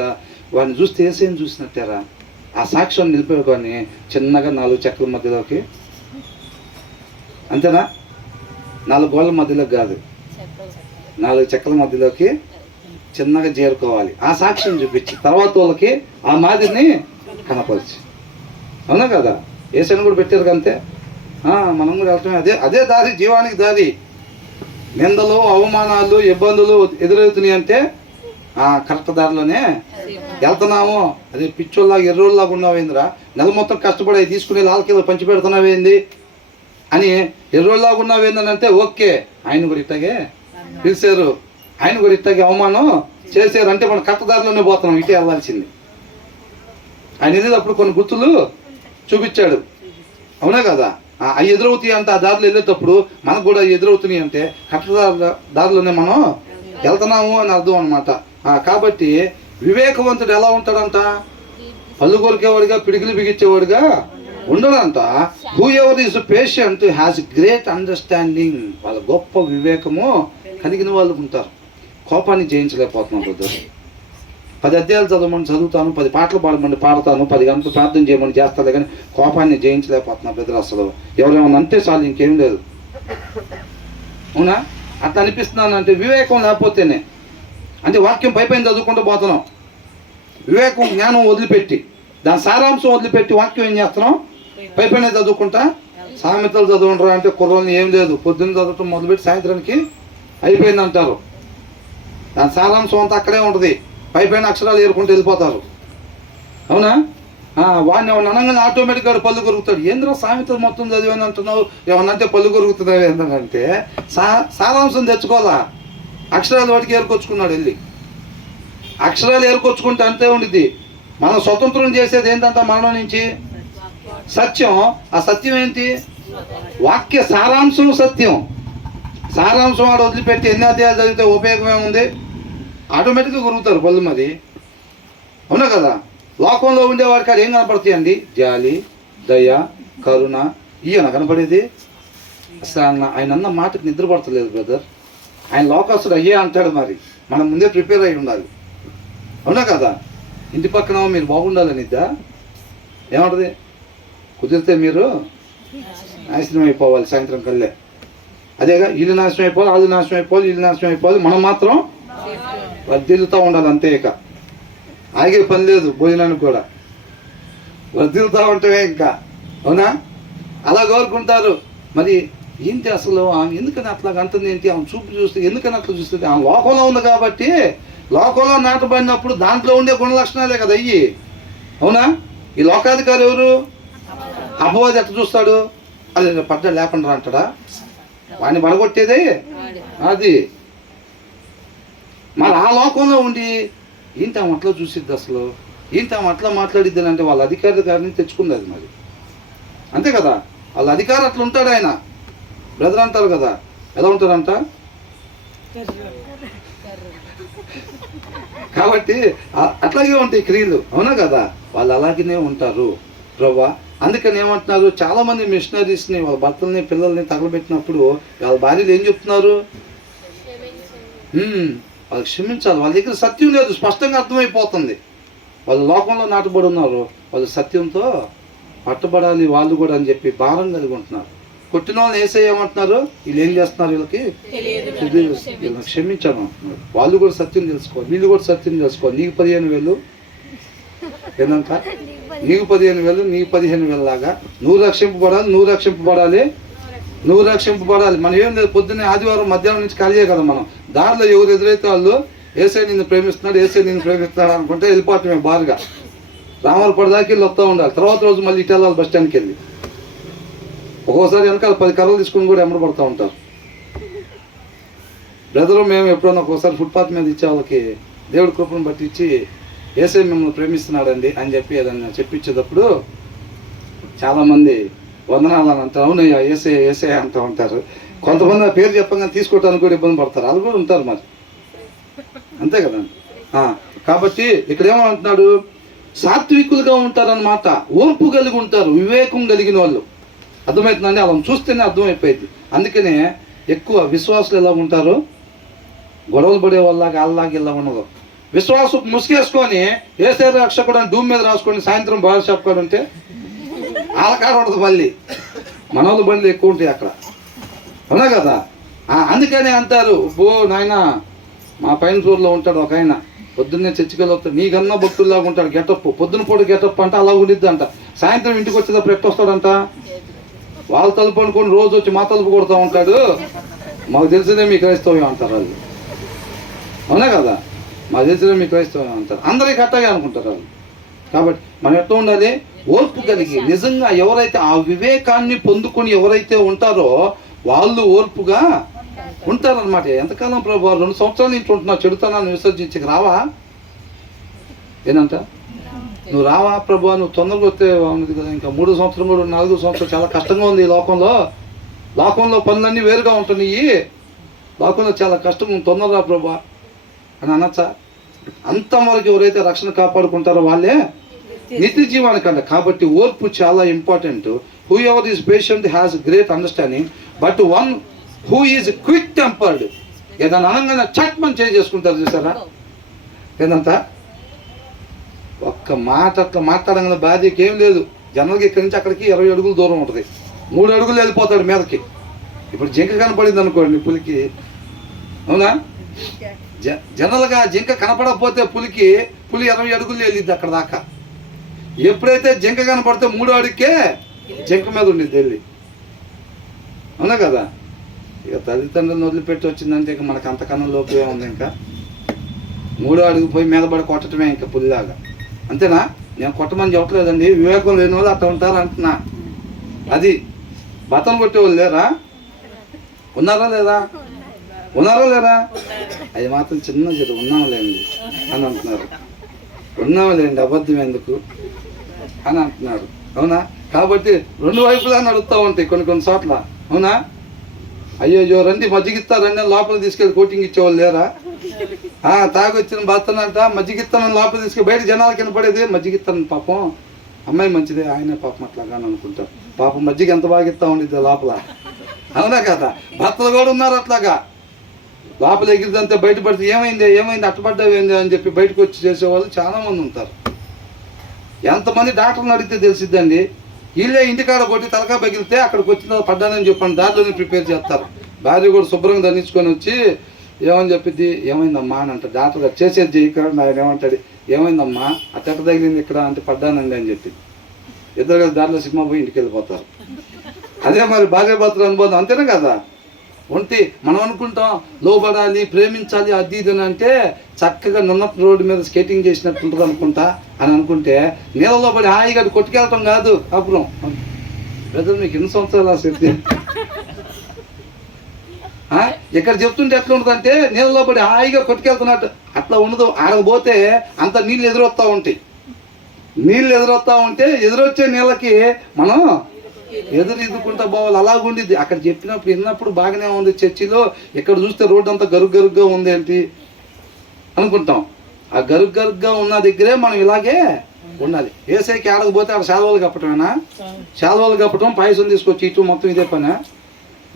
వాడిని చూస్తే ఏసైని చూసినట్టేరా. ఆ సాక్ష్యం నిలిపేకొని చిన్నగా 4 చెక్కల మధ్యలోకి, అంతేనా? 4 గోళ్ళ మధ్యలోకి కాదు, 4 చెక్కల మధ్యలోకి చిన్నగా చేరుకోవాలి. ఆ సాక్ష్యం చూపించి తర్వాత వాళ్ళకి ఆ మాదిరిని కనపరిచి. అవునా కదా? ఏసైని కూడా పెట్టారు అంతే. మనం కూడా వెళ్తామే. అదే దారి, జీవానికి దారి. నిందలు, అవమానాలు, ఇబ్బందులు ఎదురవుతున్నాయి అంటే కరెక్ట్ దారిలోనే వెళ్తున్నాము. అదే పిచ్చోళ్ళలాగా ఎర్రోళ్ళలాగా ఉన్నావేందిరా, నెల మొత్తం కష్టపడి తీసుకుని లాల్కీలో పంచి పెడుతున్నావేంది అని ఎర్రోళ్ళలాగా ఉన్నావేందని అంటే ఓకే, ఆయన కూడా ఇట్టాగే పిలిచారు, ఆయన కూడా ఇట్టాగే అవమానం చేశారు అంటే మనం కరెక్ట్ దారిలోనే పోతున్నాం, ఇటే వెళ్ళాల్సింది. ఆయన వెళ్ళేటప్పుడు కొన్ని గుర్తులు చూపించాడు. అవునా కదా? అవి ఎదురవుతాయి అంటే ఆ దారిలో వెళ్ళేటప్పుడు మనకు కూడా ఎదురవుతున్నాయి అంటే కరెక్ట్ దారిలోనే మనం వెళ్తున్నాము అని అర్థం అనమాట. కాబట్టి వివేకవంతుడు ఎలా ఉంటాడంట? పళ్ళు కొరికేవాడిగా, పిడికిలు బిగించేవాడిగా ఉండడంట. Whoever is patient has great understanding. వాళ్ళ గొప్ప వివేకము కలిగిన వాళ్ళు ఉంటారు. కోపాన్ని జయించలేకపోతున్నాం బ్రదర్. 10 అధ్యాయాలు చదవమని చదువుతాను, 10 పాటలు పాడమని పాడతాను, 10 గంటలు ప్రార్థన చేయమని చేస్తాను, కానీ కోపాన్ని జయించలేకపోతున్నా బ్రదర్. అసలు ఎవరేమన్నా అంటే చాలు, ఇంకేం లేదు. అవునా? అట్లా అనిపిస్తున్నాను అంటే వివేకం లేకపోతేనే. అంటే వాక్యం పైపైన చదువుకుంటూ పోతున్నాం, వివేకం జ్ఞానం వదిలిపెట్టి, దాని సారాంశం వదిలిపెట్టి వాక్యం ఏం చేస్తున్నాం? పైపైన చదువుకుంటా. సామెతలు చదువుకుంటారా అంటే కుర్రోళ్ళని ఏం లేదు, పొద్దున్న చదవటం మొదలుపెట్టి సాయంత్రానికి అయిపోయింది అంటారు. దాని సారాంశం అంతా అక్కడే ఉంటుంది, పైపైన అక్షరాలు ఏరుకుంటూ వెళ్ళిపోతారు. అవునా? వాడిని ఎవరిని అనగానే ఆటోమేటిక్గా పళ్ళు కొరుకుతాడు. ఏంద్రో సామెతలు మొత్తం చదివాని అంటున్నావు, ఏమన్నంటే పళ్ళు కొరుకుతున్నావు ఏంటంటే సారాంశం తెచ్చుకోవాలా. అక్షరాలు వాటికి ఏరుకొచ్చుకున్నాడు వెళ్ళి. అక్షరాలు ఏరుకొచ్చుకుంటే అంతే ఉండిద్ది. మనం స్వతంత్రం చేసేది ఏంటంట మరణం నుంచి? సత్యం. ఆ సత్యం ఏంటి? వాక్య సారాంశం సత్యం. సారాంశం వాడు వదిలిపెట్టి ఎన్ని అధ్యాయాలు చదివితే ఉపయోగం ఏముంది? ఆటోమేటిక్గా కొరుకుతారు పళ్ళు మరి. అవునా కదా? లోకంలో ఉండేవాడికి అది ఏం కనపడతాయండి? జాలి, దయ, కరుణ, ఈయన కనపడేది. అసలు ఆయన అన్న మాటకి నిద్ర పడతలేదు బ్రదర్. ఆయన లోకస్తుడు అయ్యే అంటాడు. మరి మనం ముందే ప్రిపేర్ అయి ఉండాలి. అవునా కదా? ఇంటి పక్కన మీరు బాగుండాలని ఇద్దా ఏమంటుంది? కుదిరితే మీరు నాశనం అయిపోవాలి సాయంత్రం కల్లే. అదేగా, ఇల్లు నాశనం అయిపోవాలి, వాళ్ళు నాశనం అయిపోవాలి, ఇల్లు నాశనం అయిపోవాలి, మనం మాత్రం వర్ధిల్లుతూ ఉండాలి అంతే. ఇక ఆగే పని లేదు భోజనానికి కూడా, వర్ధిల్లుతూ ఉంటామే ఇంకా. అవునా? అలా కోరుకుంటారు. మరి ఏంటి అసలు ఆమె ఎందుకని అట్లా అంటుంది ఏంటి, ఆమె చూపు చూస్తే ఎందుకని అట్లా చూస్తుంది? ఆమె లోకంలో ఉంది కాబట్టి, లోకంలో నాటబడినప్పుడు దాంట్లో ఉండే గుణ లక్షణాలే కదా అయ్యి. అవునా? ఈ లోకాధికారి ఎవరు? అపవాది ఎట్లా చూస్తాడు? అది పడ్డా లేకుండా అంటాడా? వాడిని పడగొట్టేదే అది. మరి ఆ లోకంలో ఉండి ఏంటి ఆమె అట్లా చూసిద్ది అసలు, ఏంటి ఆమె అట్లా మాట్లాడిద్ది అంటే వాళ్ళ అధికారి గారిని తెచ్చుకుంది అది. మరి అంతే కదా, వాళ్ళ అధికారి అట్లా ఉంటాడు. ఆయన బ్రదర్ అంటారు కదా, ఎలా ఉంటారంట. కాబట్టి అట్లాగే ఉంటాయి క్రియలు. అవునా కదా, వాళ్ళు అలాగనే ఉంటారు ప్రభా. అందుకని ఏమంటున్నారు, చాలా మంది మిషనరీస్ని వాళ్ళ భర్తల్ని పిల్లల్ని తగలబెట్టినప్పుడు వాళ్ళ భార్యలు ఏం చెప్తున్నారు? వాళ్ళకి క్షమించాలి. వాళ్ళ దగ్గర సత్యం లేదు, స్పష్టంగా అర్థమైపోతుంది. వాళ్ళు లోకంలో నాటబడి ఉన్నారు, వాళ్ళు సత్యంతో పట్టబడాలి వాళ్ళు కూడా అని చెప్పి భారం కలిగి ఉంటున్నారు. కొట్టిన వాళ్ళని ఏసేయమంటున్నారు, వీళ్ళు ఏం చేస్తున్నారు, వీళ్ళకి వీళ్ళని క్షమించాను అంటున్నారు. వాళ్ళు కూడా సత్యం తెలుసుకోవాలి, వీళ్ళు కూడా సత్యం తెలుసుకోవాలి. నీకు 15,000 ఏందంట, నీకు 15,000 నీకు 15,000 లాగా నువ్వు రక్షింపబడాలి, నువ్వు రక్షింపబడాలి. మనం ఏం లేదు, పొద్దున్నే ఆదివారం మధ్యాహ్నం నుంచి కలిగే కదా మనం. దారిలో ఎవరు ఎదురైతే వాళ్ళు ఏసై నిన్ను ప్రేమిస్తున్నాడు అనుకుంటే వెళ్ళిపోవటమే బారుగా. రామరపడి దాకా వెళ్ళి వస్తూ ఉండాలి. తర్వాత రోజు మళ్ళీ ఇటు వెళ్ళాలి, బస్ స్టాండ్కి వెళ్ళి. ఒక్కోసారి వెనకాల 10 కర్రలు తీసుకుని కూడా ఎమ్మడబడుతూ ఉంటారు. బ్రదరు మేము ఎప్పుడన్నా ఒక్కోసారి ఫుట్పాత్ మీద ఇచ్చే వాళ్ళకి దేవుడి కృపను బట్టి ఇచ్చి ఏసై మిమ్మల్ని ప్రేమిస్తున్నాడండి అని చెప్పి ఏదన్నా చెప్పించేటప్పుడు చాలామంది వందనాలు అని అంటారు. అవునయ్యా ఏసే అంటూ ఉంటారు. కొంతమంది ఆ పేరు చెప్పగానే తీసుకోవడానికి కూడా ఇబ్బంది పడతారు, వాళ్ళు కూడా ఉంటారు మరి. అంతే కదండి. కాబట్టి ఇక్కడ ఏమంటున్నాడు, సాత్వికులుగా ఉంటారన్నమాట, ఓర్పు కలిగి ఉంటారు, వివేకం కలిగిన వాళ్ళు. అర్థమవుతుందండి, వాళ్ళని చూస్తేనే అర్థమైపోయింది. అందుకనే ఎక్కువ విశ్వాసులు ఎలా ఉంటారు, గొడవలు పడే వాళ్ళలాగా వాళ్ళలాగా ఇలా ఉండదు. విశ్వాసం ముసుగేసుకొని ఏసే రక్షకుడు అని డూమ్ మీద రాసుకొని సాయంత్రం బాగా చెప్పుకోడు ఉంటే వాళ్ళకాడ ఉండదు. మళ్ళీ మన వాళ్ళు బండ్లు ఎక్కువ ఉంటాయి అక్కడ. అవునా కదా, అందుకనే అంటారు, నాయన మా పైన ఫ్లోర్లో ఉంటాడు ఒక ఆయన, పొద్దున్నే చర్చికి వస్తాడు, నీకన్నా భక్తుల్లాగా ఉంటాడు, గెటప్ పొద్దున పూట గెటప్ అంటే అలా ఉండిద్ది అంట. సాయంత్రం ఇంటికి వచ్చేటప్పుడు ఎట్ట వస్తాడంట, వాళ్ళ తలుపు అనుకొని రోజు వచ్చి మా తలుపు కొడుతూ ఉంటాడు. మాకు తెలిసిందే మీ క్రైస్తవ్యం అంటారు వాళ్ళు. అవునా కదా, మాకు తెలిసిందే మీ క్రైస్తవ్యం అంటారు. అందరికీ అట్టగే అనుకుంటారు వాళ్ళు. కాబట్టి మనం ఎట్లా ఉండాలి, ఓర్పు కలిగి. నిజంగా ఎవరైతే ఆ వివేకాన్ని పొందుకొని ఎవరైతే ఉంటారో వాళ్ళు ఓర్పుగా ఉంటారనమాట. ఎంతకాలం ప్రభు, 2 సంవత్సరాలు ఇంట్లో ఉంటున్నావు, చెడుతనాన్ని విసర్జించి రావా ఏనంట, నువ్వు రావా ప్రభు, నువ్వు తొందరగా వస్తే ఉంది కదా. ఇంకా 3వ సంవత్సరం కూడా 4వ సంవత్సరం చాలా కష్టంగా ఉంది ఈ లోకంలో పనులన్నీ వేరుగా ఉంటున్నాయి, లోకంలో చాలా కష్టం, తొందరగా ప్రభు అని అనొచ్చా? అంతవరకు ఎవరైతే రక్షణ కాపాడుకుంటారో వాళ్ళే నిత్య జీవానికంట. కాబట్టి ఓర్పు చాలా important. Who ever is patient has great understanding, but one who is quick tempered, ఏదైనా అనగానే చట్మని చేసుకుంటారు చూసారా. ఏదంతా ఒక్క మాట అట్లా మాట్లాడగానే బాధ్యకి ఏం లేదు. జనరల్గా ఇక్కడి నుంచి అక్కడికి 20 అడుగులు దూరం ఉంటుంది, 3 అడుగులు వెళ్ళిపోతాడు మీదకి. ఇప్పుడు జింక కనపడింది అనుకోండి పులికి, అవునా, జనరల్గా జింక కనపడకపోతే పులి 20 అడుగులు వెళ్ళిద్ది అక్కడ దాకా. ఎప్పుడైతే జింక కనపడితే 3వ అడుగుకే జింక మీద ఉండిద్ది వెళ్ళి. అవునా కదా. ఇక తల్లిదండ్రులను వదిలిపెట్టి వచ్చిందంటే ఇక మనకు అంతకన్నా లోపే ఉంది. ఇంకా 3వ అడుగు పోయి మీద పడి కొట్టడమే ఇంకా పులిలాగా. అంతేనా? నేను కొట్టమని చెప్పలేదండి, వివేకం లేని వాళ్ళు అట్లా ఉంటారు అంటున్నా. అది బతలు కొట్టేవాళ్ళు లేరా, ఉన్నారా లేదా? అది మాత్రం చిన్న చెడు ఉన్నాంలేండి అని అంటున్నారు. ఉన్నాంలేండి అబద్ధం ఎందుకు అని అంటున్నారు. అవునా? కాబట్టి 2 వైపులా నడుస్తూ ఉంటాయి కొన్ని చోట్ల. అవునా? అయ్యో రండి మజ్జిగిస్తారండి లోపల తీసుకెళ్ళి కోటింగ్ ఇచ్చేవాళ్ళు లేరా? తాగొచ్చిన భర్తనంట మజ్జిగిస్తానని లోపల తీసుకెళ్ళి బయట జనాలు కనపడేది మజ్జిగిస్తాను, పాపం అమ్మాయి మంచిదే, ఆయనే పాపం అట్లాగా అనుకుంటారు. పాపం మజ్జిగ ఎంత బాగా ఇస్తా ఉండిద్ది లోపల. అవునా కదా. భర్తలు కూడా ఉన్నారు అట్లాగా, లోపల ఎగిరిదంతే బయటపడితే ఏమైంది అట్టపడ్డావేంది అని చెప్పి బయటకు వచ్చి చేసేవాళ్ళు చాలామంది ఉంటారు. ఎంతమంది డాక్టర్ని అడిగితే తెలిసిద్దండి వీళ్ళే ఇంటికాడ కొట్టి తలకా పగిలితే అక్కడికి వచ్చిన తర్వాత పడ్డానని చెప్పండి, దాంట్లోనే ప్రిపేర్ చేస్తారు. భార్య కూడా శుభ్రంగా దండించుకొని వచ్చి ఏమని చెప్పిద్ది, ఏమైందమ్మా అని అంటాడు. డాక్టర్ గారు చేసేది చేయకుండా ఆయన ఏమంటాడు, ఏమైందమ్మా ఆ చెట్ట తగిలింది ఇక్కడ అంటే పడ్డానండి అని చెప్పి ఇద్దరు కలిసి దాంట్లో సినిమా పోయి ఇంటికి వెళ్ళిపోతారు. అదే మరి భార్యాభర్తల అనుబంధం అంతేనా కదా. ఒంటి మనం అనుకుంటాం లోబడాలి, ప్రేమించాలి, అది ఇది అని అంటే చక్కగా నున్నపు రోడ్డు మీద స్కేటింగ్ చేసినట్టు ఉంటుంది అనుకుంటా అని అనుకుంటే నీళ్ళలో పడి హాయిగా కొట్టుకెళ్ళటం కాదు కాపురం. బ్రదర్ మీకు ఎన్ని సంవత్సరాలు ఆసక్తి? ఇక్కడ చెప్తుంటే ఎట్లా ఉంటుంది అంటే నీళ్ళలో పడి హాయిగా కొట్టుకెళ్తున్నట్టు అట్లా ఉండదు. ఆడకపోతే అంత నీళ్ళు ఎదురొస్తూ ఉంటాయి. నీళ్ళు ఎదురొస్తూ ఉంటే ఎదురొచ్చే నీళ్ళకి మనం ఎదురుకుంటా పోవాలి. అలాగుండిద్ది. అక్కడ చెప్పినప్పుడు విన్నప్పుడు బాగానే ఉంది చర్చిలో, ఇక్కడ చూస్తే రోడ్డు అంతా గరుగ్గా ఉంది ఏంటి అనుకుంటాం. ఆ గరుగ్గా ఉన్న దగ్గరే మనం ఇలాగే ఉండాలి. ఏసైకి ఆడకపోతే ఆడ శాలువాలు కప్పటమేనా? శాలువాలు కప్పటం, పాయసం తీసుకొచ్చి ఇటు మొత్తం ఇదే పని.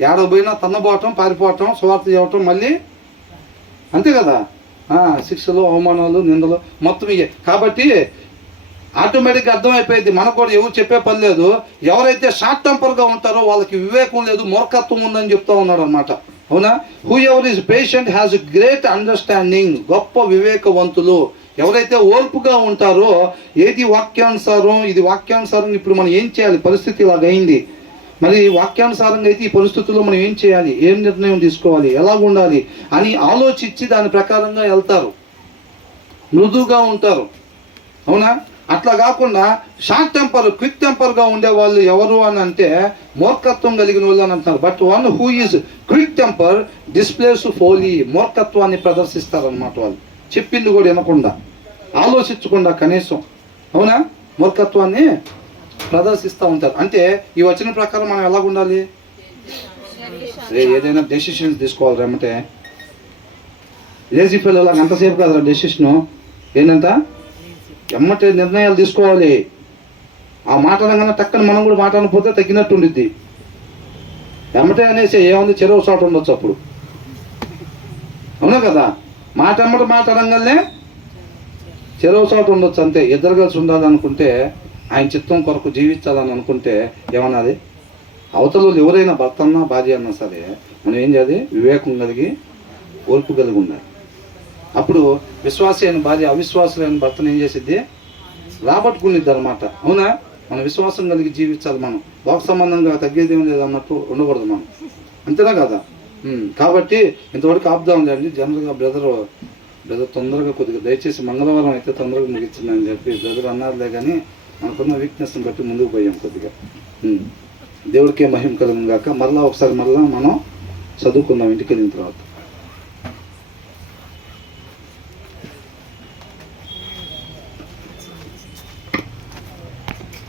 ఏడకపోయినా తన్నపోవటం, పారిపోవటం, సువార్త చేయటం మళ్ళీ అంతే కదా. శిక్షలు, అవమానాలు, నిందలు మొత్తం ఇవే. కాబట్టి ఆటోమేటిక్గా అర్థమైపోయింది మనకు కూడా ఎవరు చెప్పే పని లేదు. ఎవరైతే షార్ట్ టెంపర్గా ఉంటారో వాళ్ళకి వివేకం లేదు, మూర్ఖత్వం ఉందని చెప్తా ఉన్నాడు అనమాట. అవునా? Who ever is patient has great understanding. గొప్ప వివేకవంతులు ఎవరైతే ఓర్పుగా ఉంటారో. ఏది వాక్యానుసారం, ఇది వాక్యానుసారం. ఇప్పుడు మనం ఏం చేయాలి? పరిస్థితి ఇలాగ అయింది, మరి వాక్యానుసారంగా అయితే ఈ పరిస్థితుల్లో మనం ఏం చేయాలి, ఏం నిర్ణయం తీసుకోవాలి, ఎలా ఉండాలి అని ఆలోచించి దాని ప్రకారంగా వెళ్తారు, మృదువుగా ఉంటారు. అవునా? అట్లా కాకుండా షార్ట్ టెంపర్, క్విక్ టెంపర్గా ఉండే వాళ్ళు ఎవరు అని అంటే మూర్ఖత్వం కలిగిన వాళ్ళు అని అంటున్నారు. But one who is quick temper displays folly. మూర్ఖత్వాన్ని ప్రదర్శిస్తారనమాట వాళ్ళు. చెప్పింది కూడా వినకుండా, ఆలోచించకుండా కనీసం. అవునా? మూర్ఖత్వాన్ని ప్రదర్శిస్తూ ఉంటారు. అంటే ఈ వచ్చిన ప్రకారం మనం ఎలా ఉండాలి? ఏదైనా డెసిషన్స్ తీసుకోవాలి ఏమంటే లేజీ పిల్లలు ఎంతసేపు కదా డెసిషను ఏంటంట ఎమ్మటే నిర్ణయాలు తీసుకోవాలి. ఆ మాట్లాడగానే టక్కని మనం కూడా మాట్లాడకపోతే తగ్గినట్టు ఉండిద్ది. ఎమ్మటే అనేసి ఏముంది, చెరువు చోట ఉండొచ్చు అప్పుడు. అవునా కదా? మాట్లాడగానే చెరువు చోట ఉండొచ్చు అంతే. ఇద్దరు కలిసి ఉండాలనుకుంటే, ఆయన చిత్తం కొరకు జీవించాలని అనుకుంటే ఏమన్నది, అవతల ఎవరైనా భర్త అన్నా భార్య అన్నా సరే మనం ఏం చేయాలి? వివేకం కలిగి, ఓర్పు కలిగి ఉండాలి. అప్పుడు విశ్వాసి అయిన భార్య అవిశ్వాసులైన భర్తను ఏం చేసిద్ది? రాబట్టుకునిద్ది అనమాట. అవునా? మనం విశ్వాసం కలిగి జీవించాలి. మనం లోక సంబంధంగా తగ్గేది ఏం లేదు అన్నట్టు ఉండకూడదు మనం. అంతేనా కదా? కాబట్టి ఇంతవరకు ఆపుదాం లేండి. జనరల్గా బ్రదర్ తొందరగా కొద్దిగా దయచేసి మంగళవారం అయితే తొందరగా ముగించిందని చెప్పి బ్రదర్ అన్నారులే, కానీ మనకున్న వీక్నెస్ని బట్టి ముందుకు పోయాం కొద్దిగా. దేవుడికే మహిమ కలుగును గాక. మరలా ఒకసారి మనం చదువుకుందాం ఇంటికి వెళ్ళిన తర్వాత.